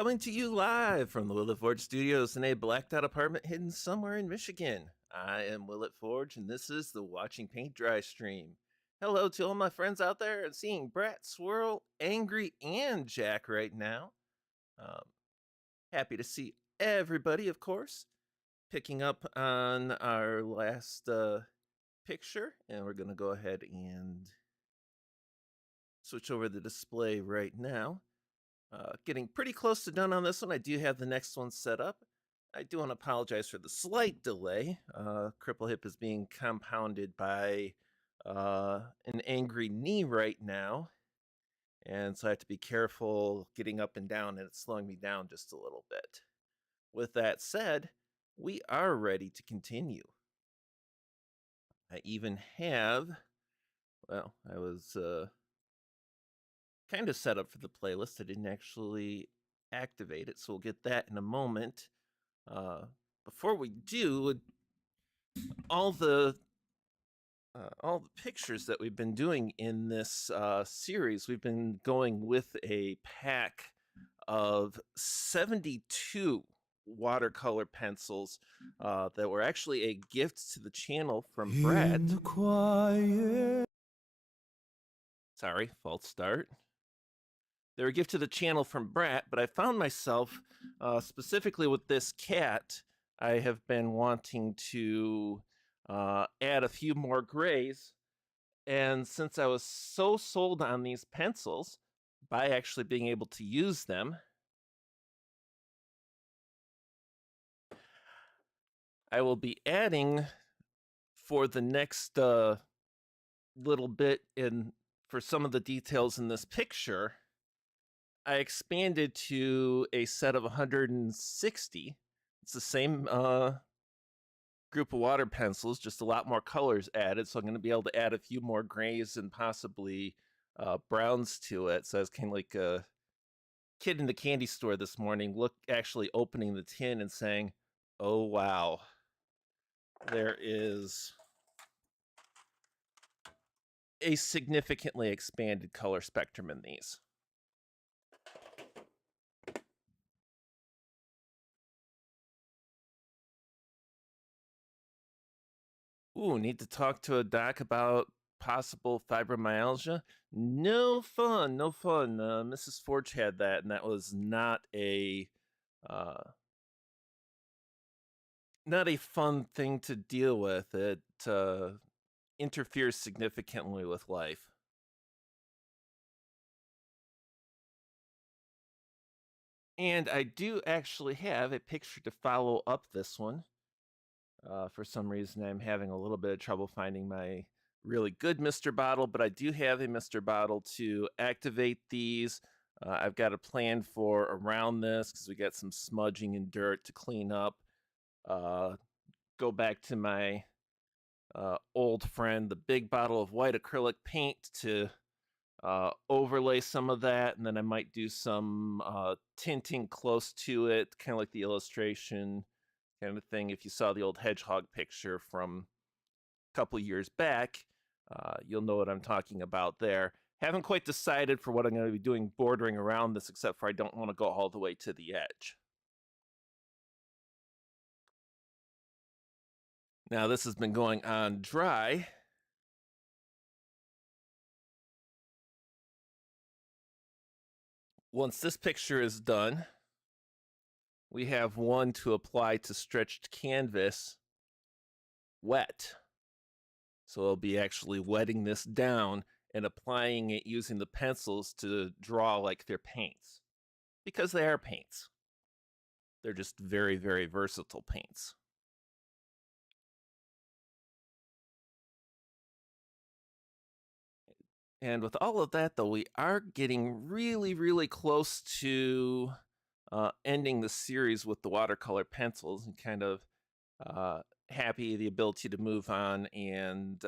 Coming to you live from the willitforge studios in a blacked out apartment hidden somewhere in Michigan. I am willitforge, and this is the Watching Paint Dry stream. Hello to all my friends out there, and seeing Brat, Swirl, Angry, and Jack right now. Um, Happy to see everybody, of course. Picking up on our last picture, and we're going to go ahead and switch over the display right now. Getting pretty close to done on this one. I do have the next one set up. I do want to apologize for the slight delay. Cripple Hip is being compounded by an angry knee right now. And so I have to be careful getting up and down, and it's slowing me down just a little bit. With that said, we are ready to continue. I even have, well, I was kind of set up for the playlist. I didn't actually activate it, so we'll get that in a moment. Before we do, all the pictures that we've been doing in this series, we've been going with a pack of 72 watercolor pencils that were actually a gift to the channel from Brad. Sorry, false start. They were a gift to the channel from Brat, but I found myself, specifically with this cat, I have been wanting to add a few more grays. And since I was so sold on these pencils, by actually being able to use them, I will be adding for the next little bit for some of the details in this picture. I expanded to a set of 160. It's the same group of water pencils, just a lot more colors added. So I'm going to be able to add a few more grays and possibly browns to it. So I was kind of like a kid in the candy store this morning, actually opening the tin and saying, oh, wow, there is a significantly expanded color spectrum in these. Ooh, need to talk to a doc about possible fibromyalgia. No fun, no fun. Mrs. Forge had that, and that was not a fun thing to deal with. It interferes significantly with life. And I do actually have a picture to follow up this one. For some reason, I'm having a little bit of trouble finding my really good Mr. Bottle, but I do have a Mr. Bottle to activate these. I've got a plan for around this because we got some smudging and dirt to clean up. Go back to my old friend, the big bottle of white acrylic paint, to overlay some of that, and then I might do some tinting close to it, kind of like the illustration kind of thing. If you saw the old hedgehog picture from a couple years back, you'll know what I'm talking about there. Haven't quite decided for what I'm going to be doing bordering around this, except for I don't want to go all the way to the edge. Now this has been going on dry. Once this picture is done, we have one to apply to stretched canvas wet. So I'll be actually wetting this down and applying it using the pencils to draw like they're paints. Because they are paints. They're just very, very versatile paints. And with all of that, though, we are getting really, really close to ending the series with the watercolor pencils, and kind of happy the ability to move on and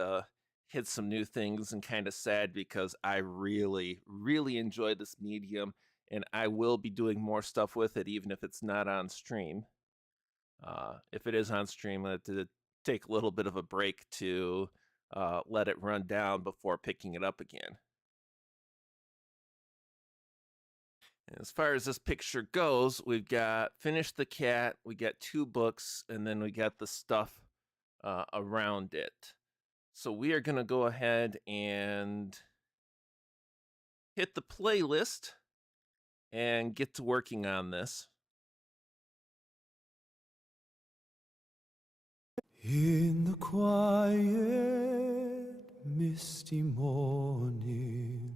hit some new things, and kind of sad because I really, really enjoy this medium, and I will be doing more stuff with it, even if it's not on stream. If it is on stream, I have to take a little bit of a break to let it run down before picking it up again. As far as this picture goes, we've got Finish the Cat, we got 2 books, and then we got the stuff around it. So we are going to go ahead and hit the playlist and get to working on this. In the quiet, misty morning,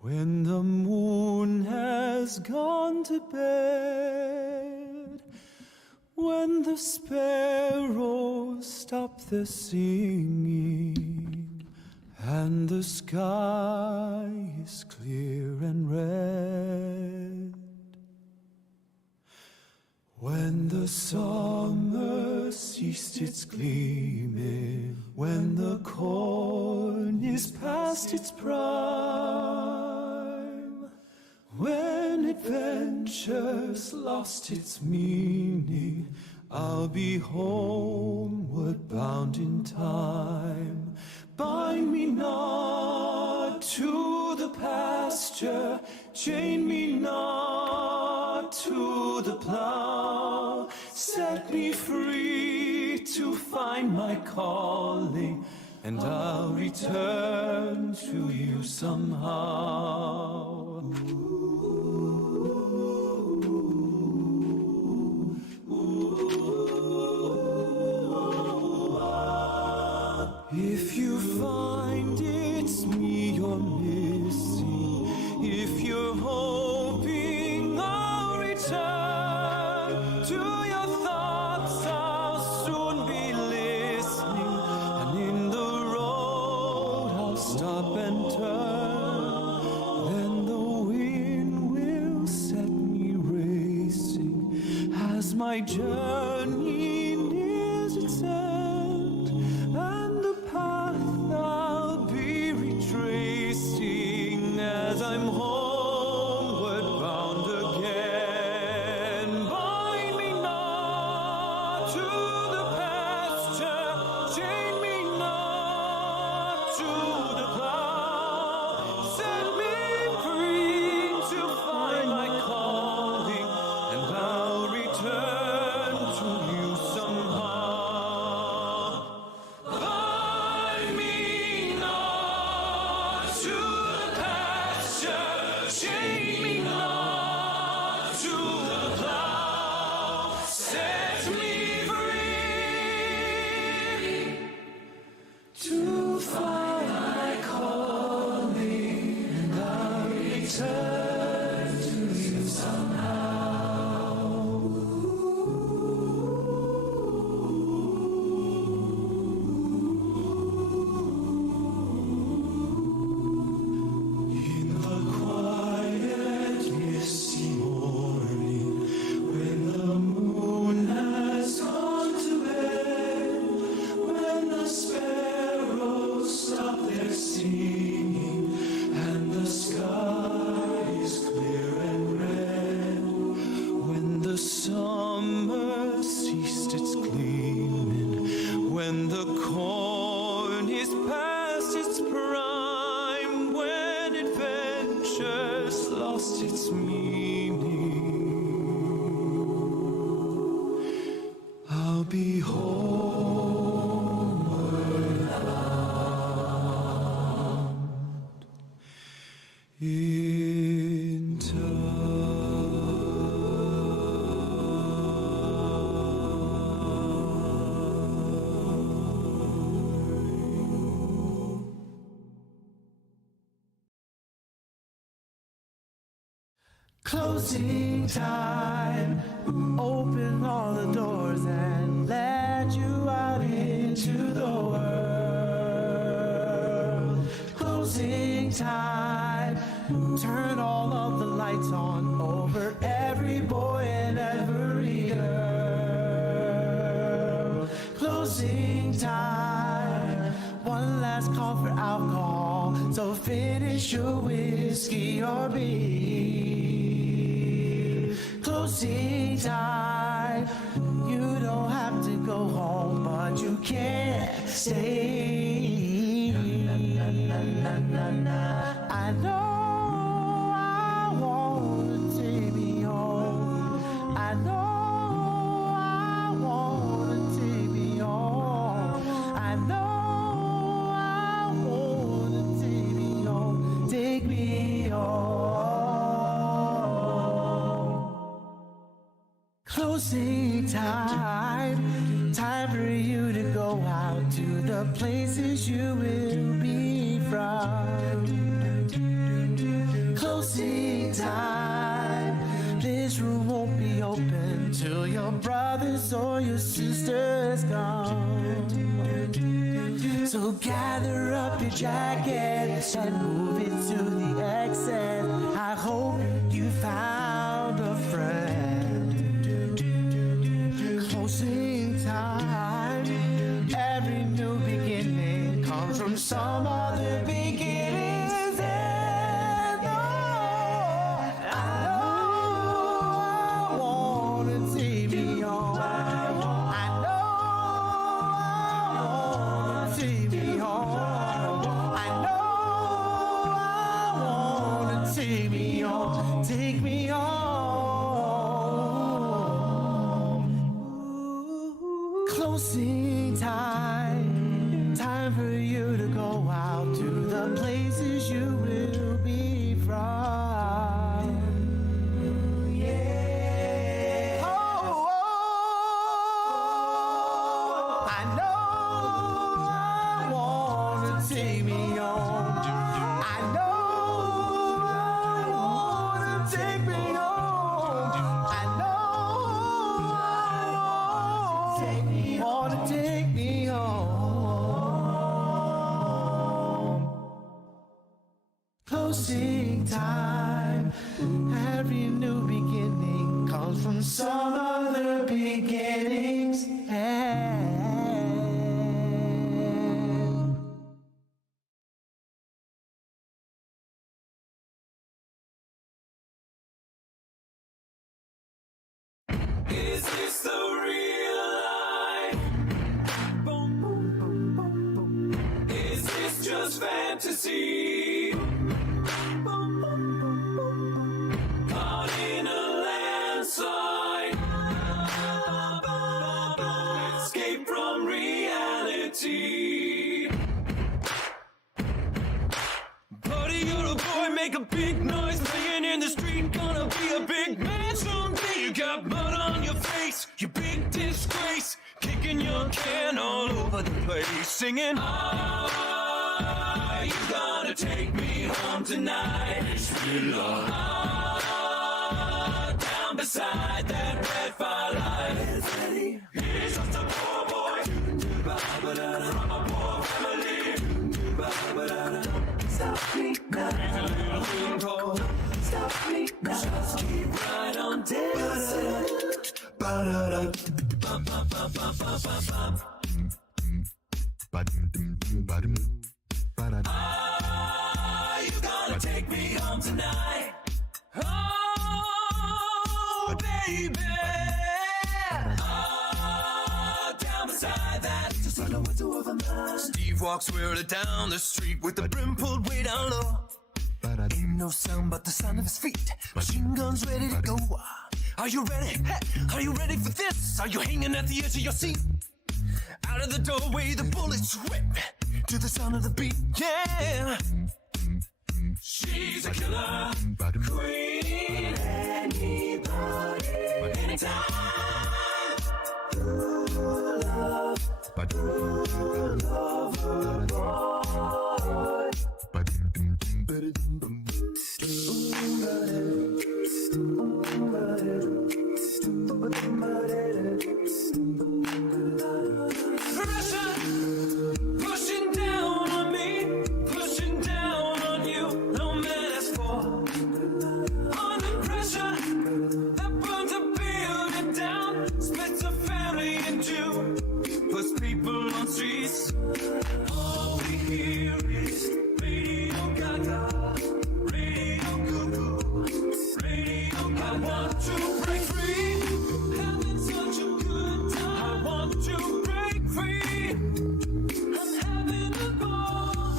when the moon has gone to bed, when the sparrows stop their singing, and the sky is clear and red, when the summer ceased its gleaming, when the corn is past its prime, when adventure's lost its meaning, I'll be homeward bound in time. Bind me not to the pasture, chain me not to the plow. Set me free to find my calling, and I'll return to you somehow. If you find it's me you're missing, if you're hoping I'll return to your thoughts, I'll soon be listening, and in the road I'll stop and turn. Then the wind will set me racing as my journey nears its end, and the path I'll be retracing as I'm homeward bound again. Bind me not to the pasture, chain me not to the plow. Set me free to find my calling, and I'll return to you somehow. Bind me not to the pasture, chain me not to the plow. Set me free to find my calling, and I'll return to you somehow. In the quiet, misty morning, when the moon has gone to bed, when the sparrows stop their singing, and the sky is clear and red, when the summer ceased its gleaming, when the corn is past its prime, when adventure's lost its meaning, I'll be homeward bound in time. Closing time. Open all the doors and let you out into the world. Closing time. Turn all of the lights on over every boy and every girl. Closing time. One last call for alcohol, so finish your whiskey or beer. Closing time. You don't have to go home, but you can't stay. I know I won't I know I wanna take me home. I know I wanna take me home. Take me home. Closing time, time for you to go out to the places you will be from. Closing time, this room won't be open till your brothers or your sisters come. So gather up your jackets and move into the exit. I hope you found a friend. Closing time, every new beginning comes from some other beginning's end. Oh, I know I wanna take me home. I know I wanna take me home. I know I wanna take me home. Take me home. Closing time, time for you to go out to the places you will be from. Yeah. Oh, I know I wanna take me home. I know I wanna take me home. I know I wanna take me home. Closing time, every new beginning comes from some other beginning's end. Is this the real life? Boom, boom, boom, boom, boom. Is this just fantasy? Boom, boom, boom, boom, boom. Caught in a landslide. Escape from reality. Buddy, you're a boy, make a big noise, playing in the street, gonna be a big man someday. You got mud on your face, you big disgrace, kicking your can all over the place, singing, are you gonna take me home tonight? Down beside that red firelight. He's just a poor boy from a poor family. Stop me now. Stop me now. Just keep right on dancing. Are you gonna take me home tonight? Oh, baby. Oh, down beside that. Just run away to over mine. Steve walks wearily down the street with the brim pulled way down low. Ain't no sound but the sound of his feet. Machine guns ready to go. Are you ready? Hey, are you ready for this? Are you hanging at the edge of your seat? Out of the doorway, the bullets rip to the sound of the beat. Yeah. She's a killer queen. Anybody, anytime. Ooh, love, boy. Pressure pushing down on me, pushing down on you. No man has for under pressure that burns a building down, splits a family in two, puts people on streets. All we hear is Radio Gaga, Radio Cuckoo, Radio Gaga. I want to break free, having such a good time. I want to break free, I'm having a ball.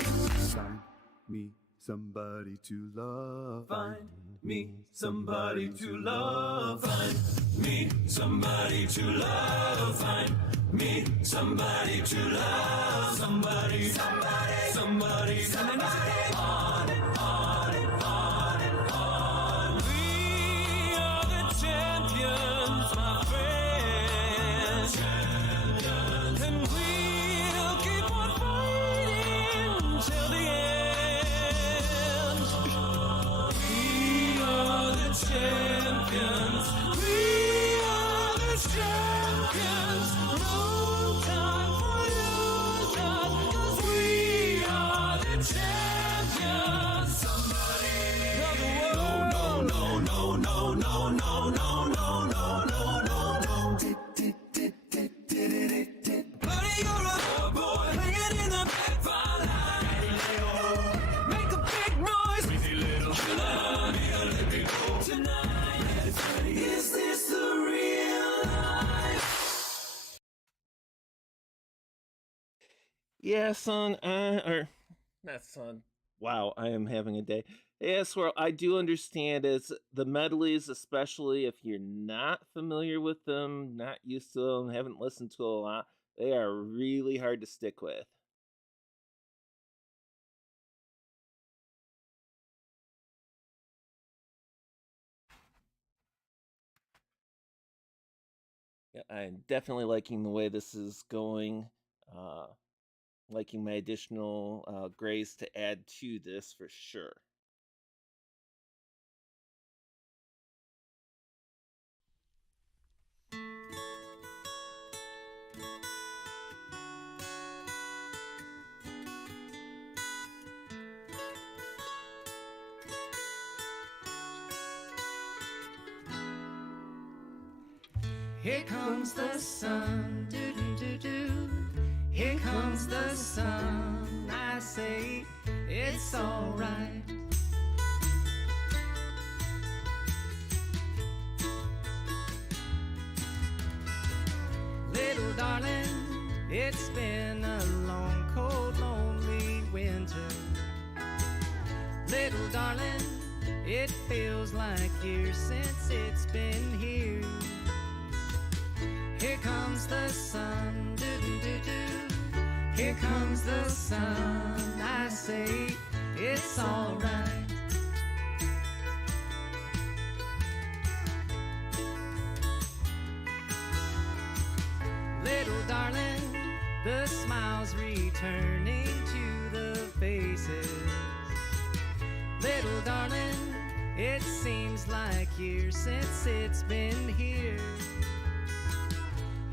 Find me somebody to love. Find me somebody to love. Find me somebody to love. Find me somebody to love. Somebody, somebody, somebody, somebody. On and on and on and on. We are the champions, my friends. Champions. And we'll keep on fighting till the end. We are the champions. We are the champions. No time for illusion, 'cause we are the champions. Somebody of the world. No, no, no, no, no, no, no, no, no, no, no, no. Buddy, you're a boy, playing in the backfire line. Make a big noise, crazy little killer. Let me go tonight. Is this the real life? Yeah, son, or not son. Wow, I am having a day. Yeah, Swirl, I do understand as the medleys, especially if you're not familiar with them, not used to them, haven't listened to a lot, they are really hard to stick with. Yeah, I'm definitely liking the way this is going. Uh, liking my additional grays to add to this for sure. Here comes the sun, do do do do. Here comes the sun. I say it's alright. Little darling, it's been a long, cold, lonely winter. Little darling, it feels like years since it's been here. Here comes the sun, do do do do. Here comes the sun. I say it's alright. Little darling, the smiles returning to the faces. Little darling, it seems like years since it's been here.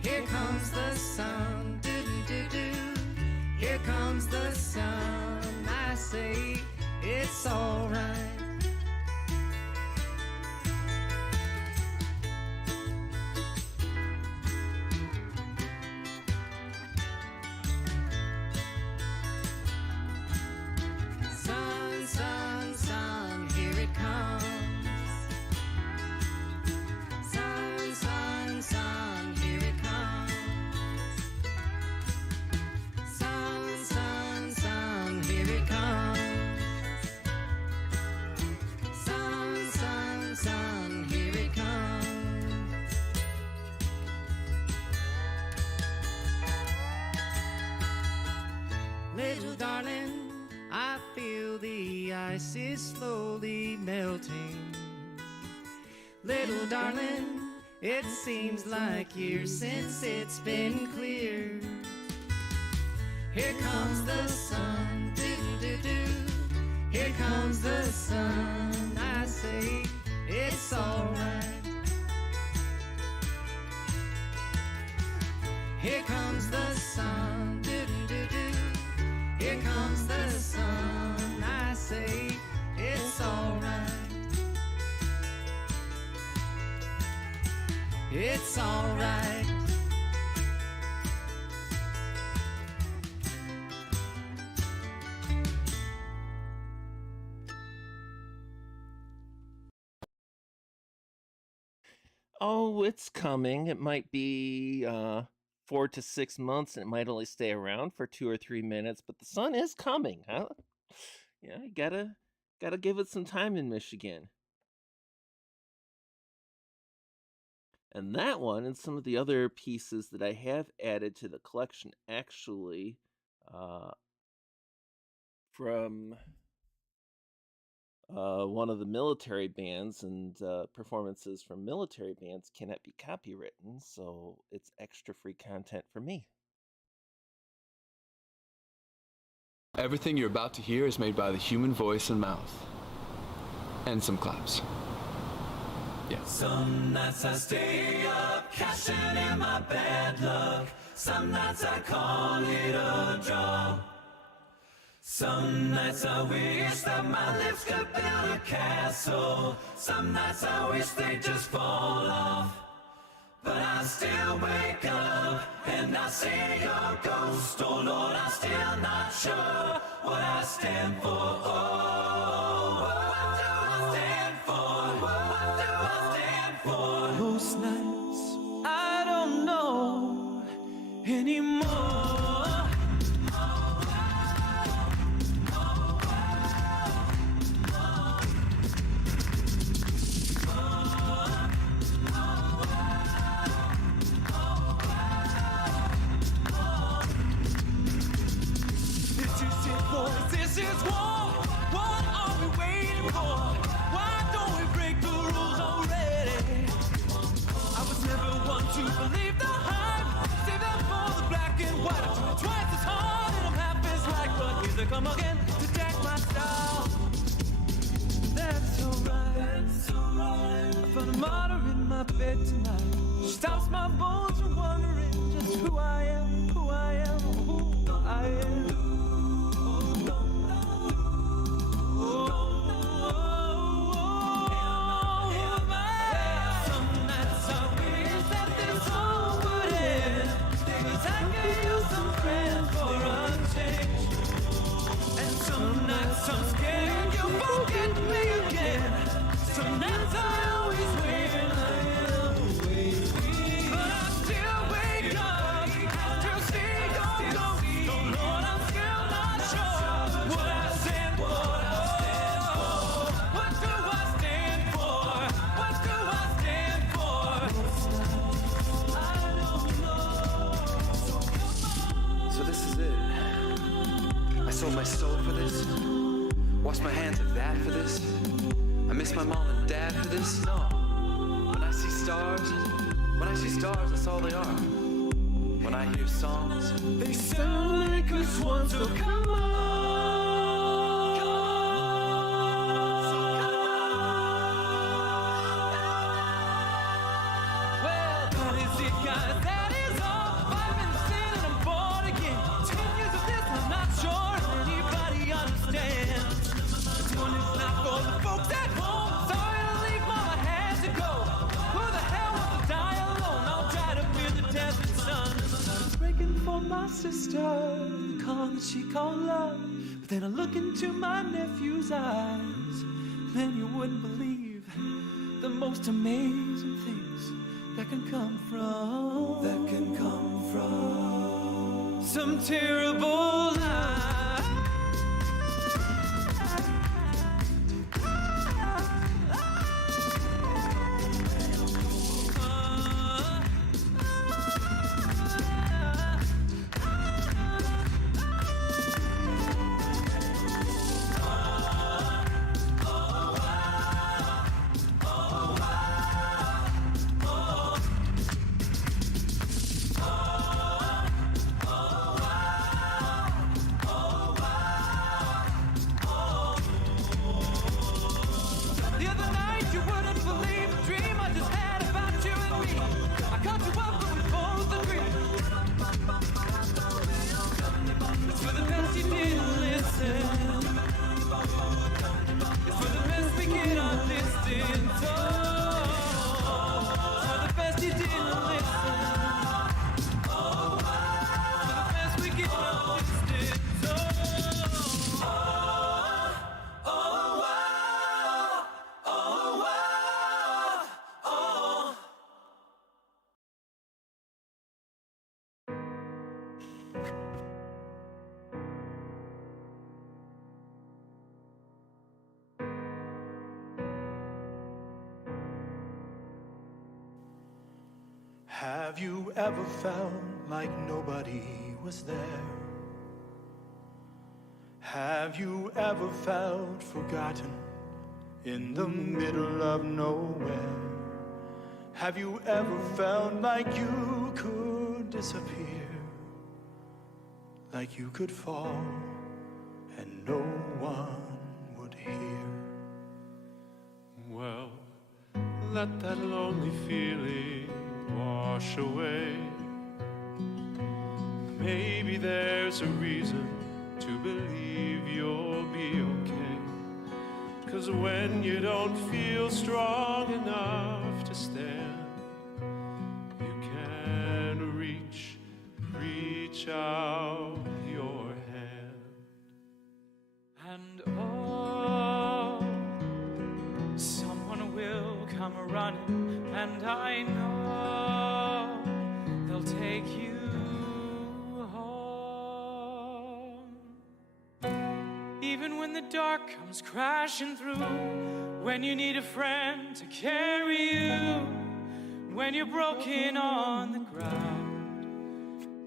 Here comes the sun, do do do do. Here comes the sun. I say it's alright. Sun, sun, sun, here it comes. Sun, sun, sun, here it comes. Sun, sun, sun, here it comes. Sun, sun, sun, here it comes. Little darling, I feel the ice is slowly melting. Little darling, it seems like years since it's been clear. Here comes the sun, do do do. Here comes the sun. I say it's alright. Here comes the sun, do do do. Here comes the sun. I say it's alright. It's alright. Oh, it's coming. It might be 4 to 6 months, and it might only stay around for 2 or 3 minutes, but the sun is coming, huh? Yeah, you gotta give it some time in Michigan. And that one and some of the other pieces that I have added to the collection actually uh, from one of the military bands and performances from military bands cannot be copywritten, so it's extra free content for me. Everything you're about to hear is made by the human voice and mouth. And some claps. Yeah. Some nights I stay up, cashing in my bad luck. Some nights I call it a draw. Some nights I wish that my lips could build a castle. Some nights I wish they'd just fall off. But I still wake up and I see your ghost. Oh Lord, I'm still not sure what I stand for. Oh, what do I stand for? What do I stand for? Most nights I don't know anymore. This is war. What are we waiting for? Why don't we break the rules already? I was never one to believe the hype. Save that for the black and white. I tried twice as hard and I'm half as right. But here they come again to jack my style. That's alright. That's alright. I found a martyr in my bed tonight. She stops my bones from wondering just who I am, who I am, who I am. I'm scared you'll forget me again. Some nights I always win, but I still wake up to see your ghost. Oh Lord, I'm still not sure what I stand for. What do I stand for? What do I stand for? I don't know. So this is it. I sold my soul for this. Washed my hands of that for this. I miss my mom and dad for this. No. When I see stars, that's all they are. When I hear songs, they sound like us ones, so come on. Well, that is it, guys. That is all. I've been sin and I'm born again. 10 years of this, I'm not sure anybody understands. This one is not for the folks at home. Sorry to leave, mama had to go. Who the hell wants to die alone? I'll try to fear the desert sun. Breaking for my sister, the calm that she called love. But then I look into my nephew's eyes, then you wouldn't believe the most amazing things that can come from some terrible lie. Have you ever felt like nobody was there? Have you ever felt forgotten in the middle of nowhere? Have you ever felt like you could disappear? Like you could fall and no one would hear? Well, let that lonely feeling wash away. Maybe there's a reason to believe you'll be okay. 'Cause when you don't feel strong enough to stand, you can reach out your hand. And oh, someone will come running, and I know they'll take you home. Even when the dark comes crashing through, when you need a friend to carry you, when you're broken on the ground,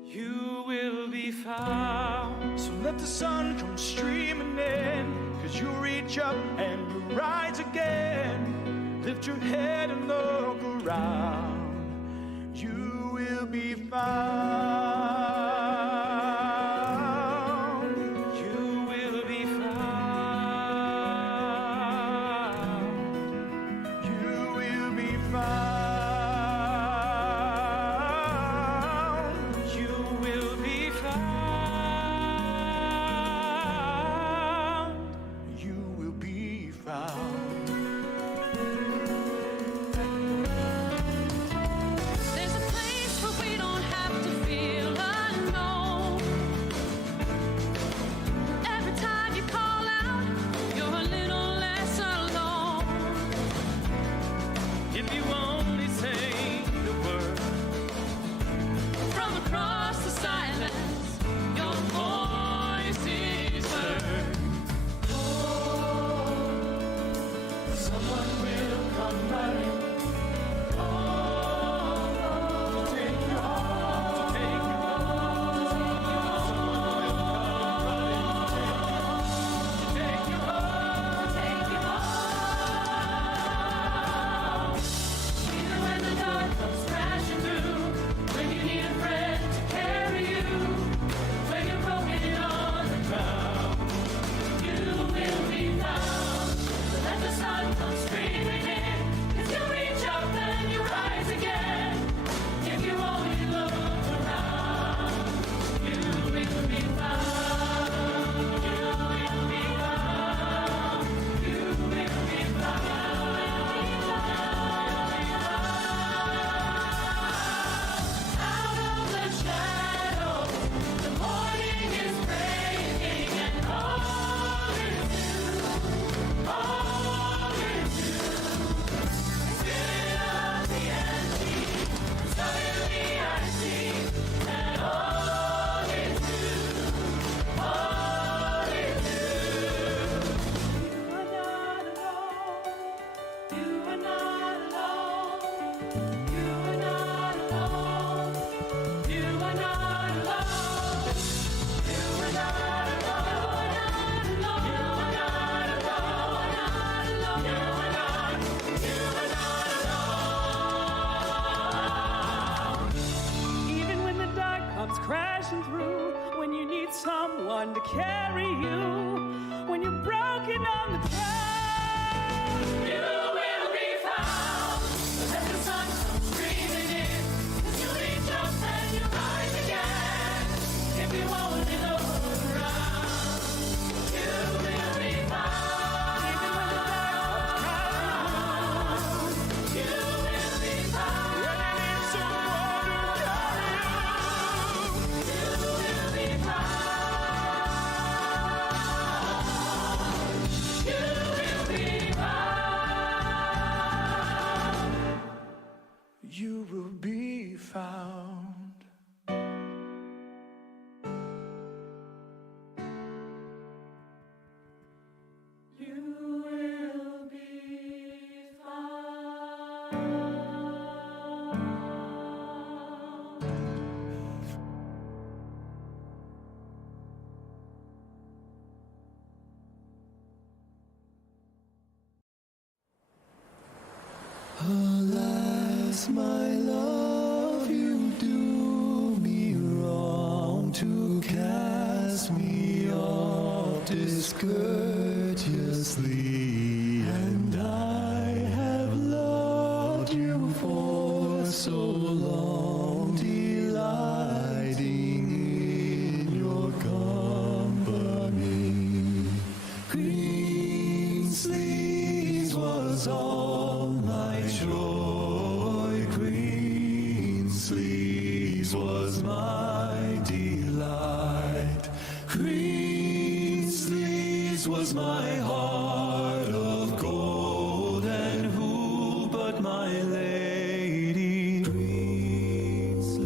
you will be found. So let the sun come streaming in, 'cause you reach up and you rise again. Lift your head and look around. You will be found. You will be found. You will be found. You will be found. You will be found. There's a place where we don't have to feel alone. Every time you call out, you're a little less alone. If you only say the word From across the silence, your voice is heard. someone will come running. Take you home. Take you home. Take you home. Take you home. Even when the dark comes crashing through, when you need a friend to carry you, when you're broken on the ground, you will be found. So let the sun come streaming in, 'cause you reach up and you rise again. If you only look around, you will be found. You will be found. You will be out of the shadow. The morning is breaking, and all is new. All is new. Spirit of the empty, suddenly I see that all is new. All is new. You are not alone. You are not alone. You are not alone. You are not alone. You are not alone. You are not alone. You are not. You are not alone. Even when the dark comes crashing through, when you need someone to carry you, when you're broken on the ground, You will be found. Let the sun come streaming in, 'cause you reach up and you rise again. If you only look around, you will be found. even when the dark comes You will be found. You will be found. You will be found. You will be found. You will be found. to cast me off discourteously, and I have loved you for so long, delighting in your company. Green sleeves was all my joy, green sleeves was my delight, green sleeves was my heart of gold, and who but my lady? Green sleeves.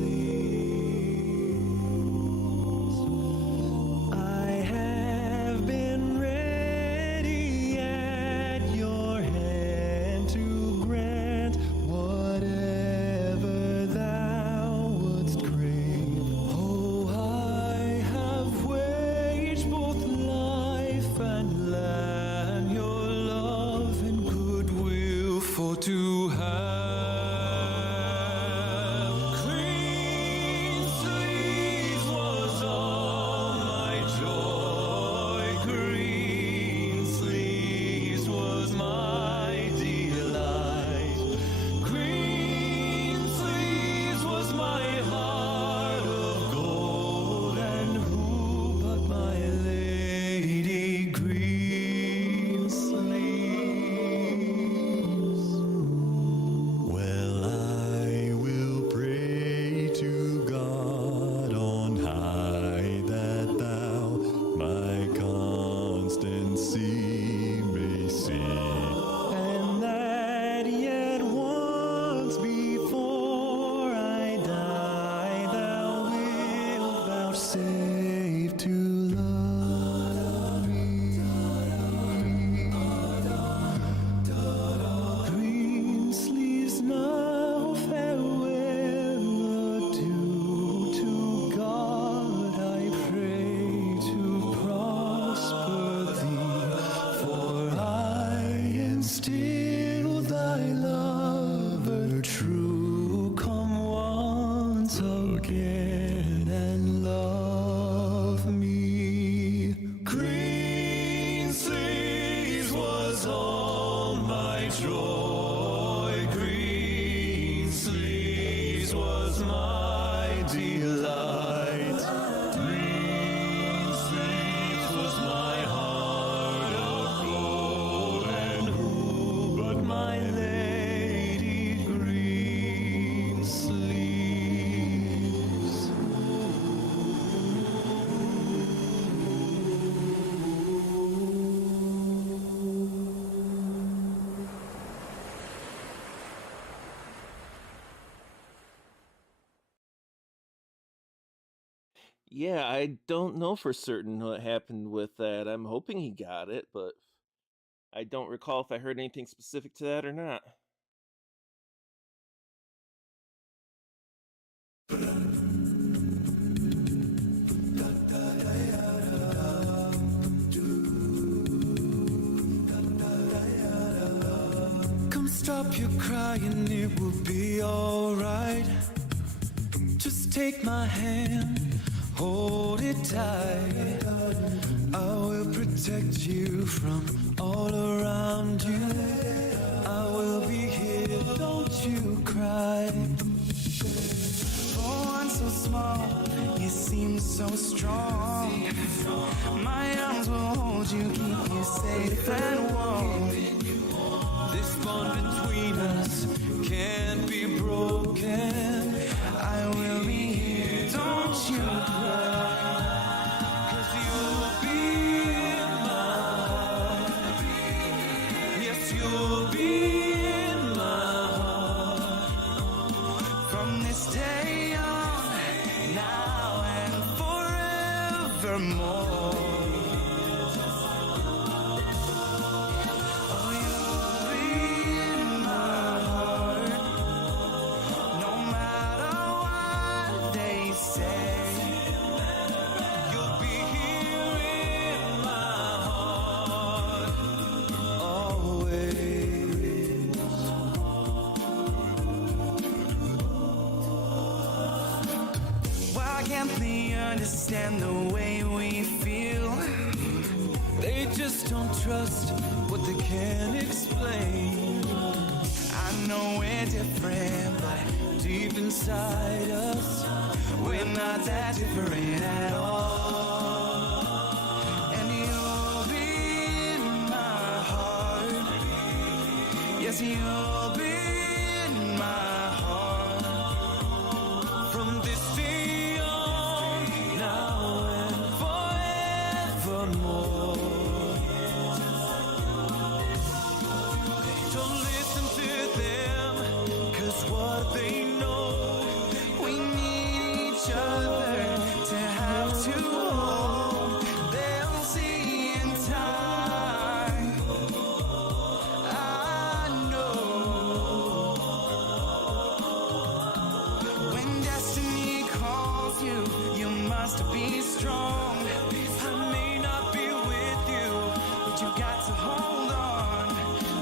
I have been ready at your hand to grant whatever thou wouldst crave. Oh, I have waged both life and land, your love and goodwill for to have. Green sleeves was all my joy, green sleeves was my delight, green sleeves was my heart of gold, and who but my lady? Green sleeves. Well, I will pray to God on high that thou my constancy may see, and that yet once before I die thou wilt vouchsafe to love me. Green sleeves, now farewell, adieu. To God I pray to prosper thee, for I am still thy lover true. Come once again and love me. Green sleeves was all my joy, green sleeves was my delight, green sleeves was my heart of gold, and who but my lady? Green sleeves. Yeah, I don't know for certain what happened with that. I'm hoping he got it, but I don't recall if I heard anything specific to that or not. Come stop your crying, it will be alright. Just take my hand, hold it tight. I will protect you from all around you. I will be here, don't you cry. For one so small, you seem so strong. My arms will hold you, keep you safe and warm. This bond between us can't be broken. I will be here, don't you cry. 'Cause you'll be in my heart. Yes, you'll be in my heart. From this day on, now and forevermore. Oh, you'll be in my heart. No matter what they say, you'll be here in my heart always. Why can't they understand the way we feel? They just don't trust what they can't explain. I know we're different, but deep inside us, we're not that different at all. And you'll be in my heart. Yes, you'll be in my heart. From this day on, now and forevermore. Don't listen to them, 'cause what they know, we need each other to have to hold. They'll see in time. I know. When destiny calls you, you must be strong. I may not be with you, but you got to hold on.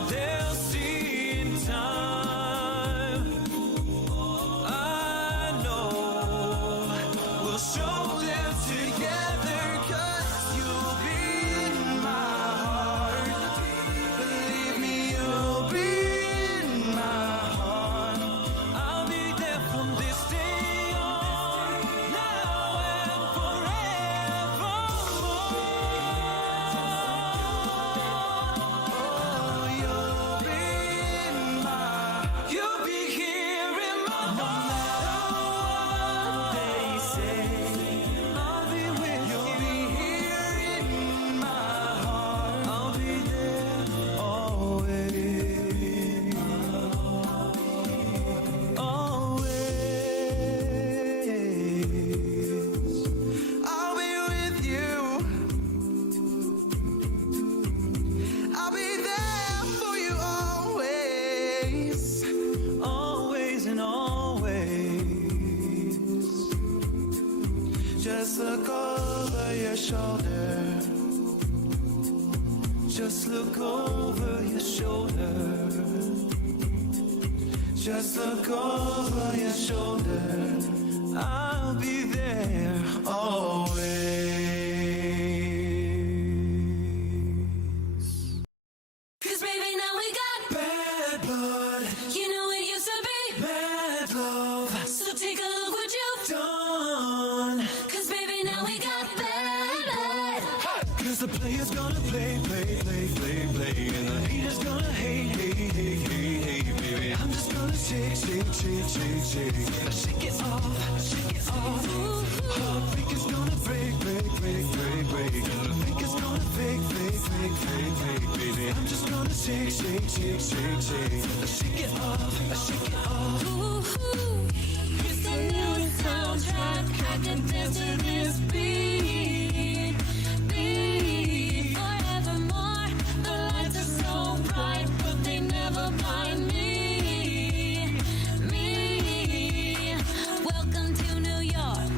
They'll see in time. I know. We'll show them together, 'cause you'll be in my heart. Believe me, you'll be in my heart. I'll be there from this day on, now and forevermore. Oh, you'll be in you'll be here in my heart. No matter what they say, I'll be with you. You'll be here in my heart. I'll be there always. Always. I'll be with you. I'll be there for you always. Always and always. Just look over your shoulder. Just look over your shoulder. Just look over your shoulder. I'll be there always. 'Cause baby, now we got Bad blood, you know it used to be. bad love, So take a look what you've done. 'Cause baby, now we got bad blood. 'Cause the player's gonna play, play, play, play, play. And the hater's gonna hate, hate, hate, hate, hate, baby. I'm just gonna shake, shake, shake, shake, shake. Shake it off, shake it off. Heartbreak is gonna break, break, break, break, break. And the think is gonna fake, fake, fake, fake, fake, baby. I'm just gonna shake, shake, shake, shake, shake. Shake it off, shake it off. It's the new soundtrack. I can dance to this beat. Forevermore. The lights are so bright, but they never blind me. Welcome to New York.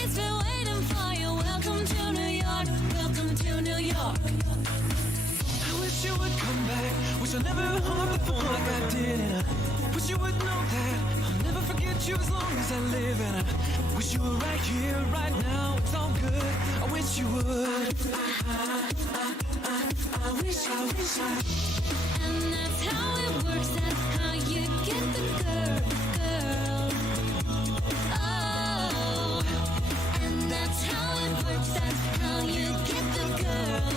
It's been waiting for you. Welcome to New York. Welcome to New York. I wish you would come back. Wish I never hung up the phone like I did. And I wish you would know that I'll never forget you as long as I live. And I wish you were right here, right now. It's all good. I wish you would. I wish. And that's how it works. That's how you get the girl. Oh, and that's how it works. That's how you get the girl.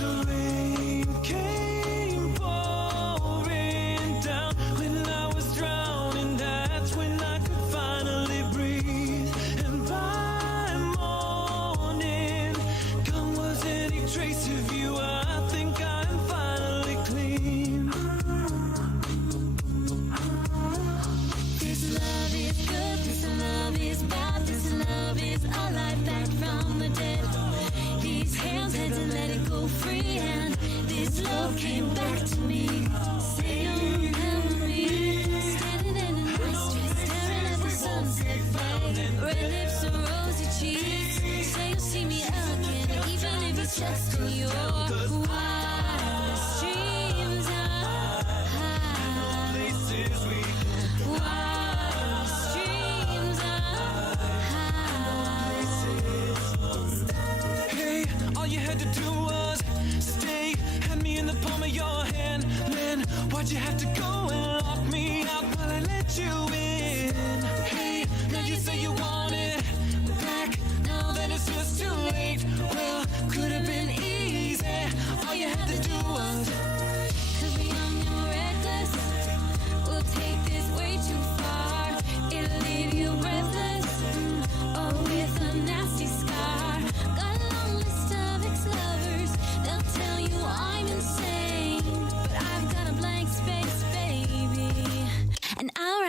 The rain came pouring down when I was drowning. That's when I could finally breathe. And by morning, gone was any trace of you. I think I'm finally clean. This love is good. This love is bad. This love is alive, back from the dead. These hands had to let it go free, and this love came back to me. Say you'll remember me, standing in a nice street, staring at the sunset fade. Red lips and rosy cheeks. Say you'll see me again, even if it's just in your wildest dreams. Wild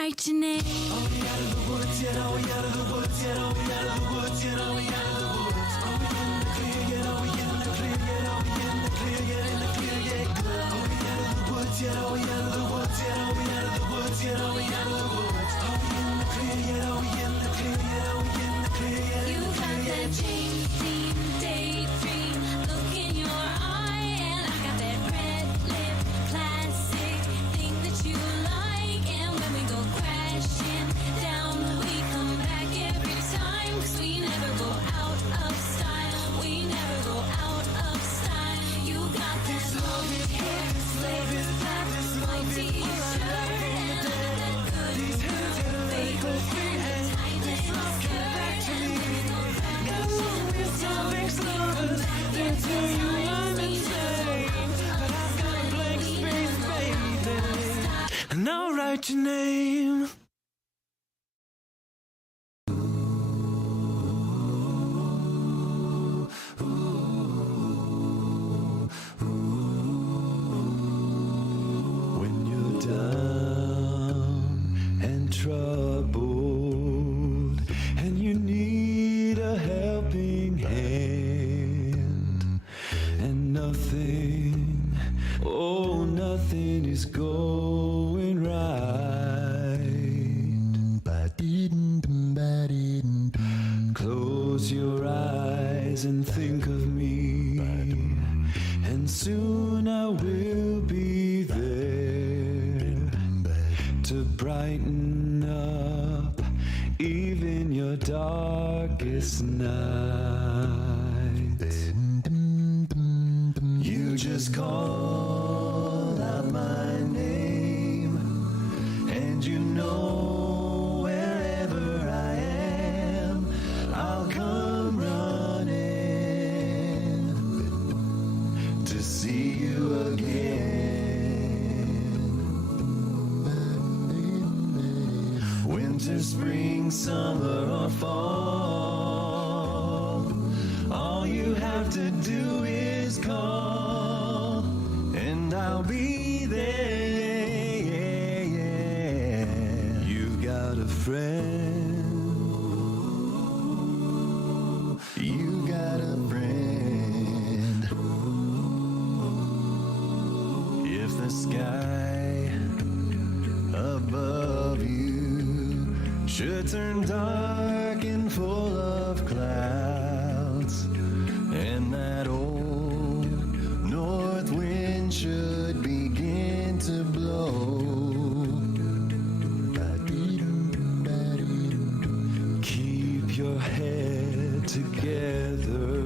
write your name. You got that chasing daydream look in your eye, and I got that red lip classic thing that you like. And when we go crashing down, we come back every time, 'cause we never go out of style. We never go out of style. You got that long hair, slick back, white t-shirt, and I got that good fake and tight little skirt. And when we go crashing down, we come back every time. And I'll write your name. When you're down and troubled, and you need a helping hand, and nothing, oh, nothing is going right. Close your eyes and think of me, and soon I will be there to brighten up even your darkest night. You just call out my name, and you know wherever I am, I'll come running to see you again. Winter, spring, summer, or fall, all you have to do is call, and I'll be there. You've got a friend. You got a friend. If the sky above you should turn dark and full of clouds, and that old north wind should begin to blow, keep your head together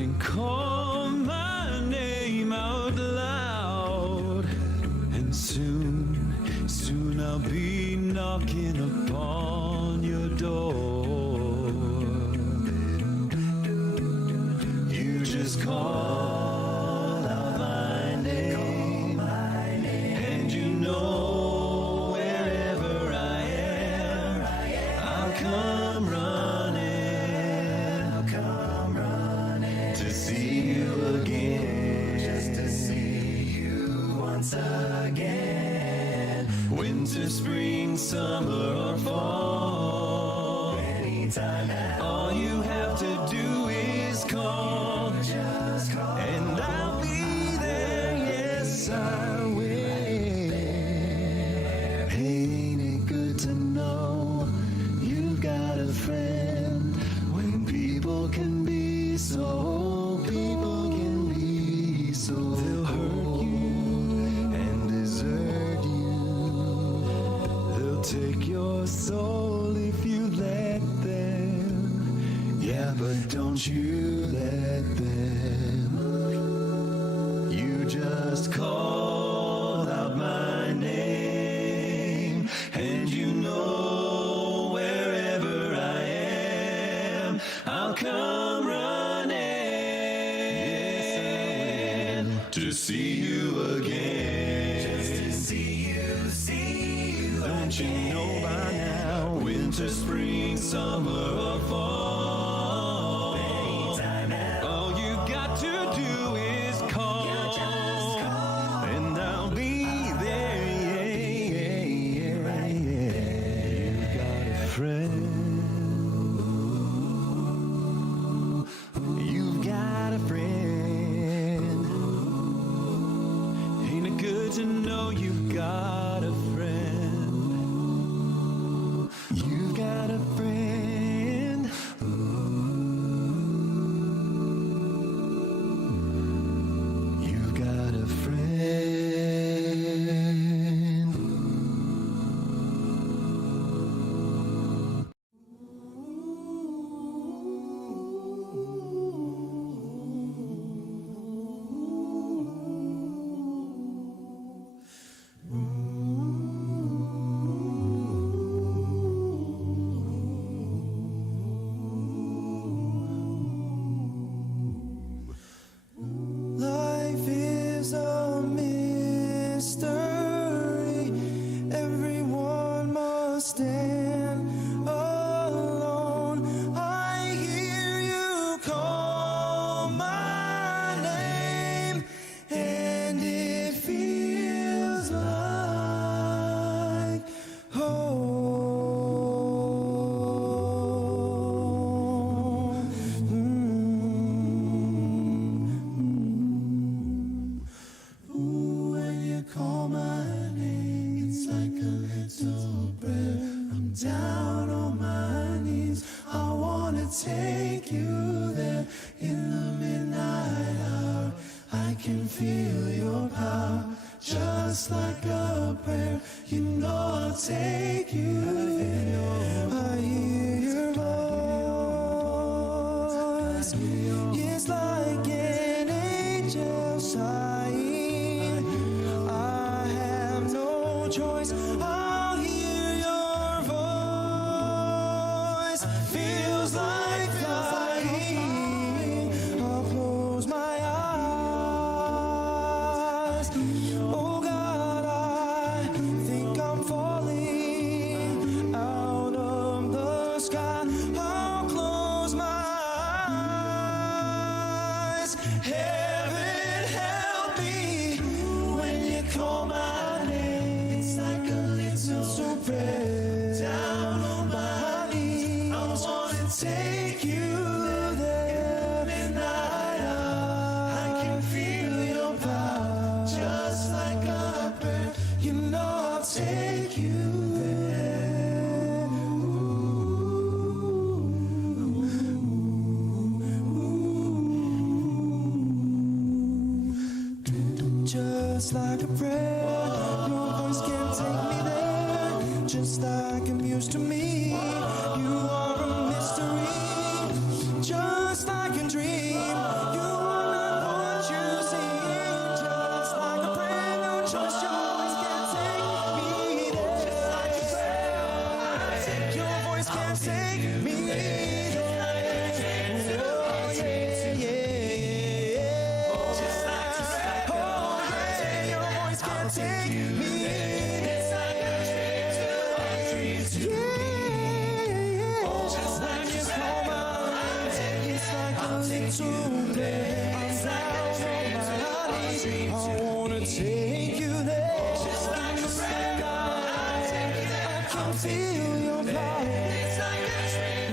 and call my name out loud, and soon I'll be knocking upon your door. You just call out my name, and you know wherever I am, I'll come running to see you again, just to see you once again. Winter, spring, summer, or fall, anytime at all you have to do is call, and I'll be there, yes I will. Hey, ain't it good to know you've got a friend, when people can be so, they'll hurt you and desert you. They'll take your soul if you let them. Yeah, but don't you let them. You just called out my name, and you know wherever I am, I'll come running, yes I will, to see you again, just to see you. Don't you know by now, winter, spring, summer, or fall, all you got to do is call, and I'll be there, yeah, yeah, yeah. must stand alone. I hear you call my name, and it feels like home. Ooh, when you call my name, it's like a little prayer. I'm down on my knees. I wanna take you there in the midnight hour. I can feel your power, just like a prayer. You know I'll take you there. I hear your voice. It's like an angel sighing. I have no choice. I'll hear your voice. Feels like flying. I'll close my eyes. Oh God, I think I'm falling out of the sky. I'll close my eyes. Heaven help me when you call my name. It's like a little prayer. Down on my knees. I wanna take you there. Midnight hour. I can feel your power, just like a prayer. You know I'll take you there. Just like a prayer, your voice can take me there. Just like I'm used to me, you are a mystery. Just like a dream, you are not what you seem. Just like a prayer, no trust, your voice can take me there. Just like a prayer, your voice can take me there. Oh, yeah, yeah. Just like a prayer, oh, yeah, your voice can take me there. Just like you call my name, it's like a little prayer. I'm down on my knees. I wanna take you there. Just like a prayer, I can feel your power. It's like a dream.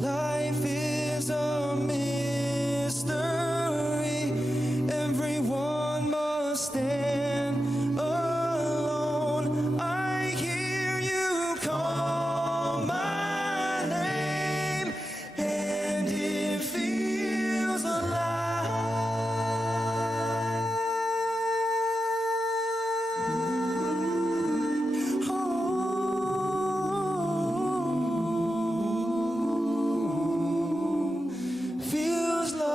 Life is a mystery. Everyone must stand alone. I hear you call my name, and it feels alive. Feels like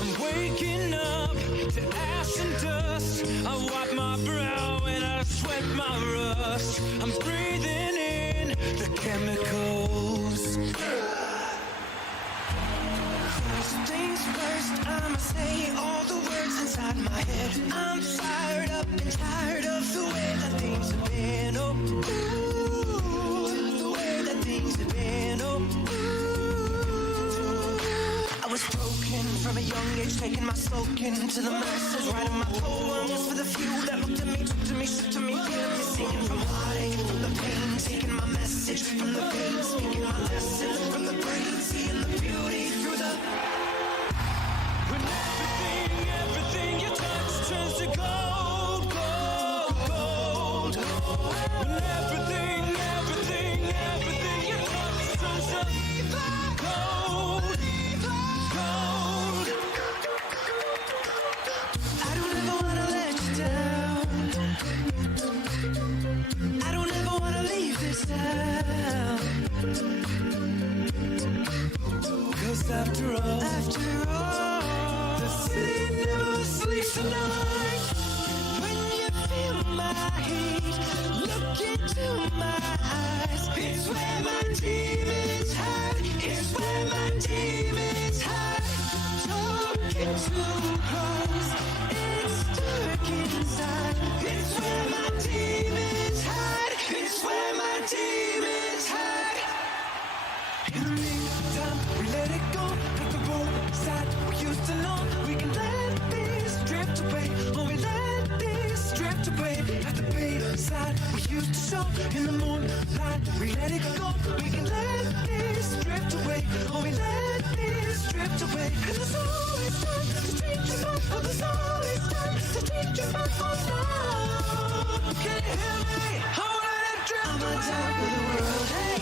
I'm waking up to ash and dust. I wipe my brow and I sweat my rust. I'm breathing in the chemicals. First things first, I'ma say all the words inside my head. I'm fired up and tired of the way that things have been. Oh, ooh, the way that things have been. Oh, ooh. I was broken from a young age, taking my soaking to the masses, writing my poems for the few that looked at me, took to me, shook to me, feeling me, singing from heartache, from the pain, taking my message from the pain, speaking my lessons from the brain, seeing the beauty through the. When everything you touch turns to gold, gold, gold. When everything you touch turns to gold, gold. I don't ever wanna let you down. I don't ever wanna leave this town. 'Cause after all, the city never sleeps tonight. When you feel my heat, look into my eyes. It's where my demons hide. It's where my demons hide. Talking too close, it's dark inside. It's where my demons hide. It's where my demons hide. In the meantime, we let it go. Like the roadside we used to know. We can let this drift away. Oh, we let this drift away. At the bayside we used to show. In the moonlight, we let it go. We can let this drift away. Oh, we let this drift away. 'Cause there's always time to change your mind. Oh, there's always time to change your mind. Oh, no. Can you hear me? I wanna let it drift away. I'm on top of the world, hey.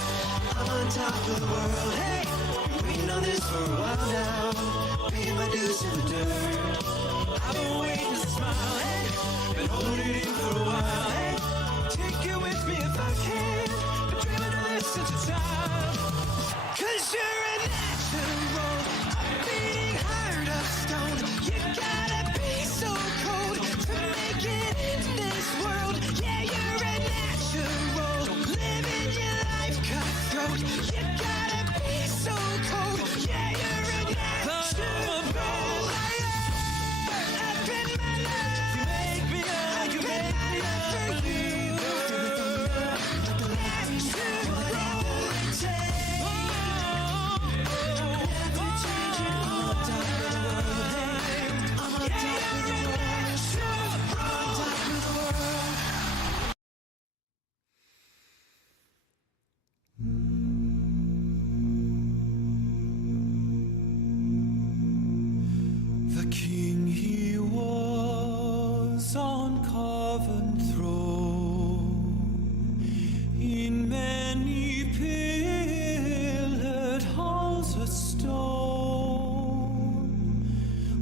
I'm on top of the world, hey. We know this for a while now. Paying my dues in the dirt. I've been waiting to smile, hey. Been holding it in for a while, hey. Take it with me if I can. Been dreaming of this since a child. 'Cause you're a natural, a beating heart of stone. You gotta be so cold to make it in this world. Yeah, you're a natural, living your life cutthroat. You gotta be so cold. Yeah, you're a natural. I've been my life. You make me up. You make me up for you. The king he was on carven throne in many pillared halls of stone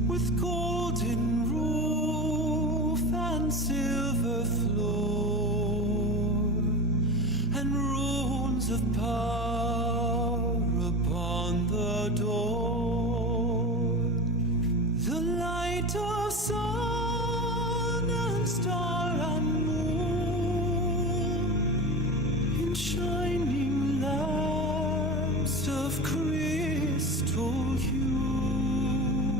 with golden roof and silver floor and runes of power upon the door. The light of sun and star and moon in shining lamps of crystal hue,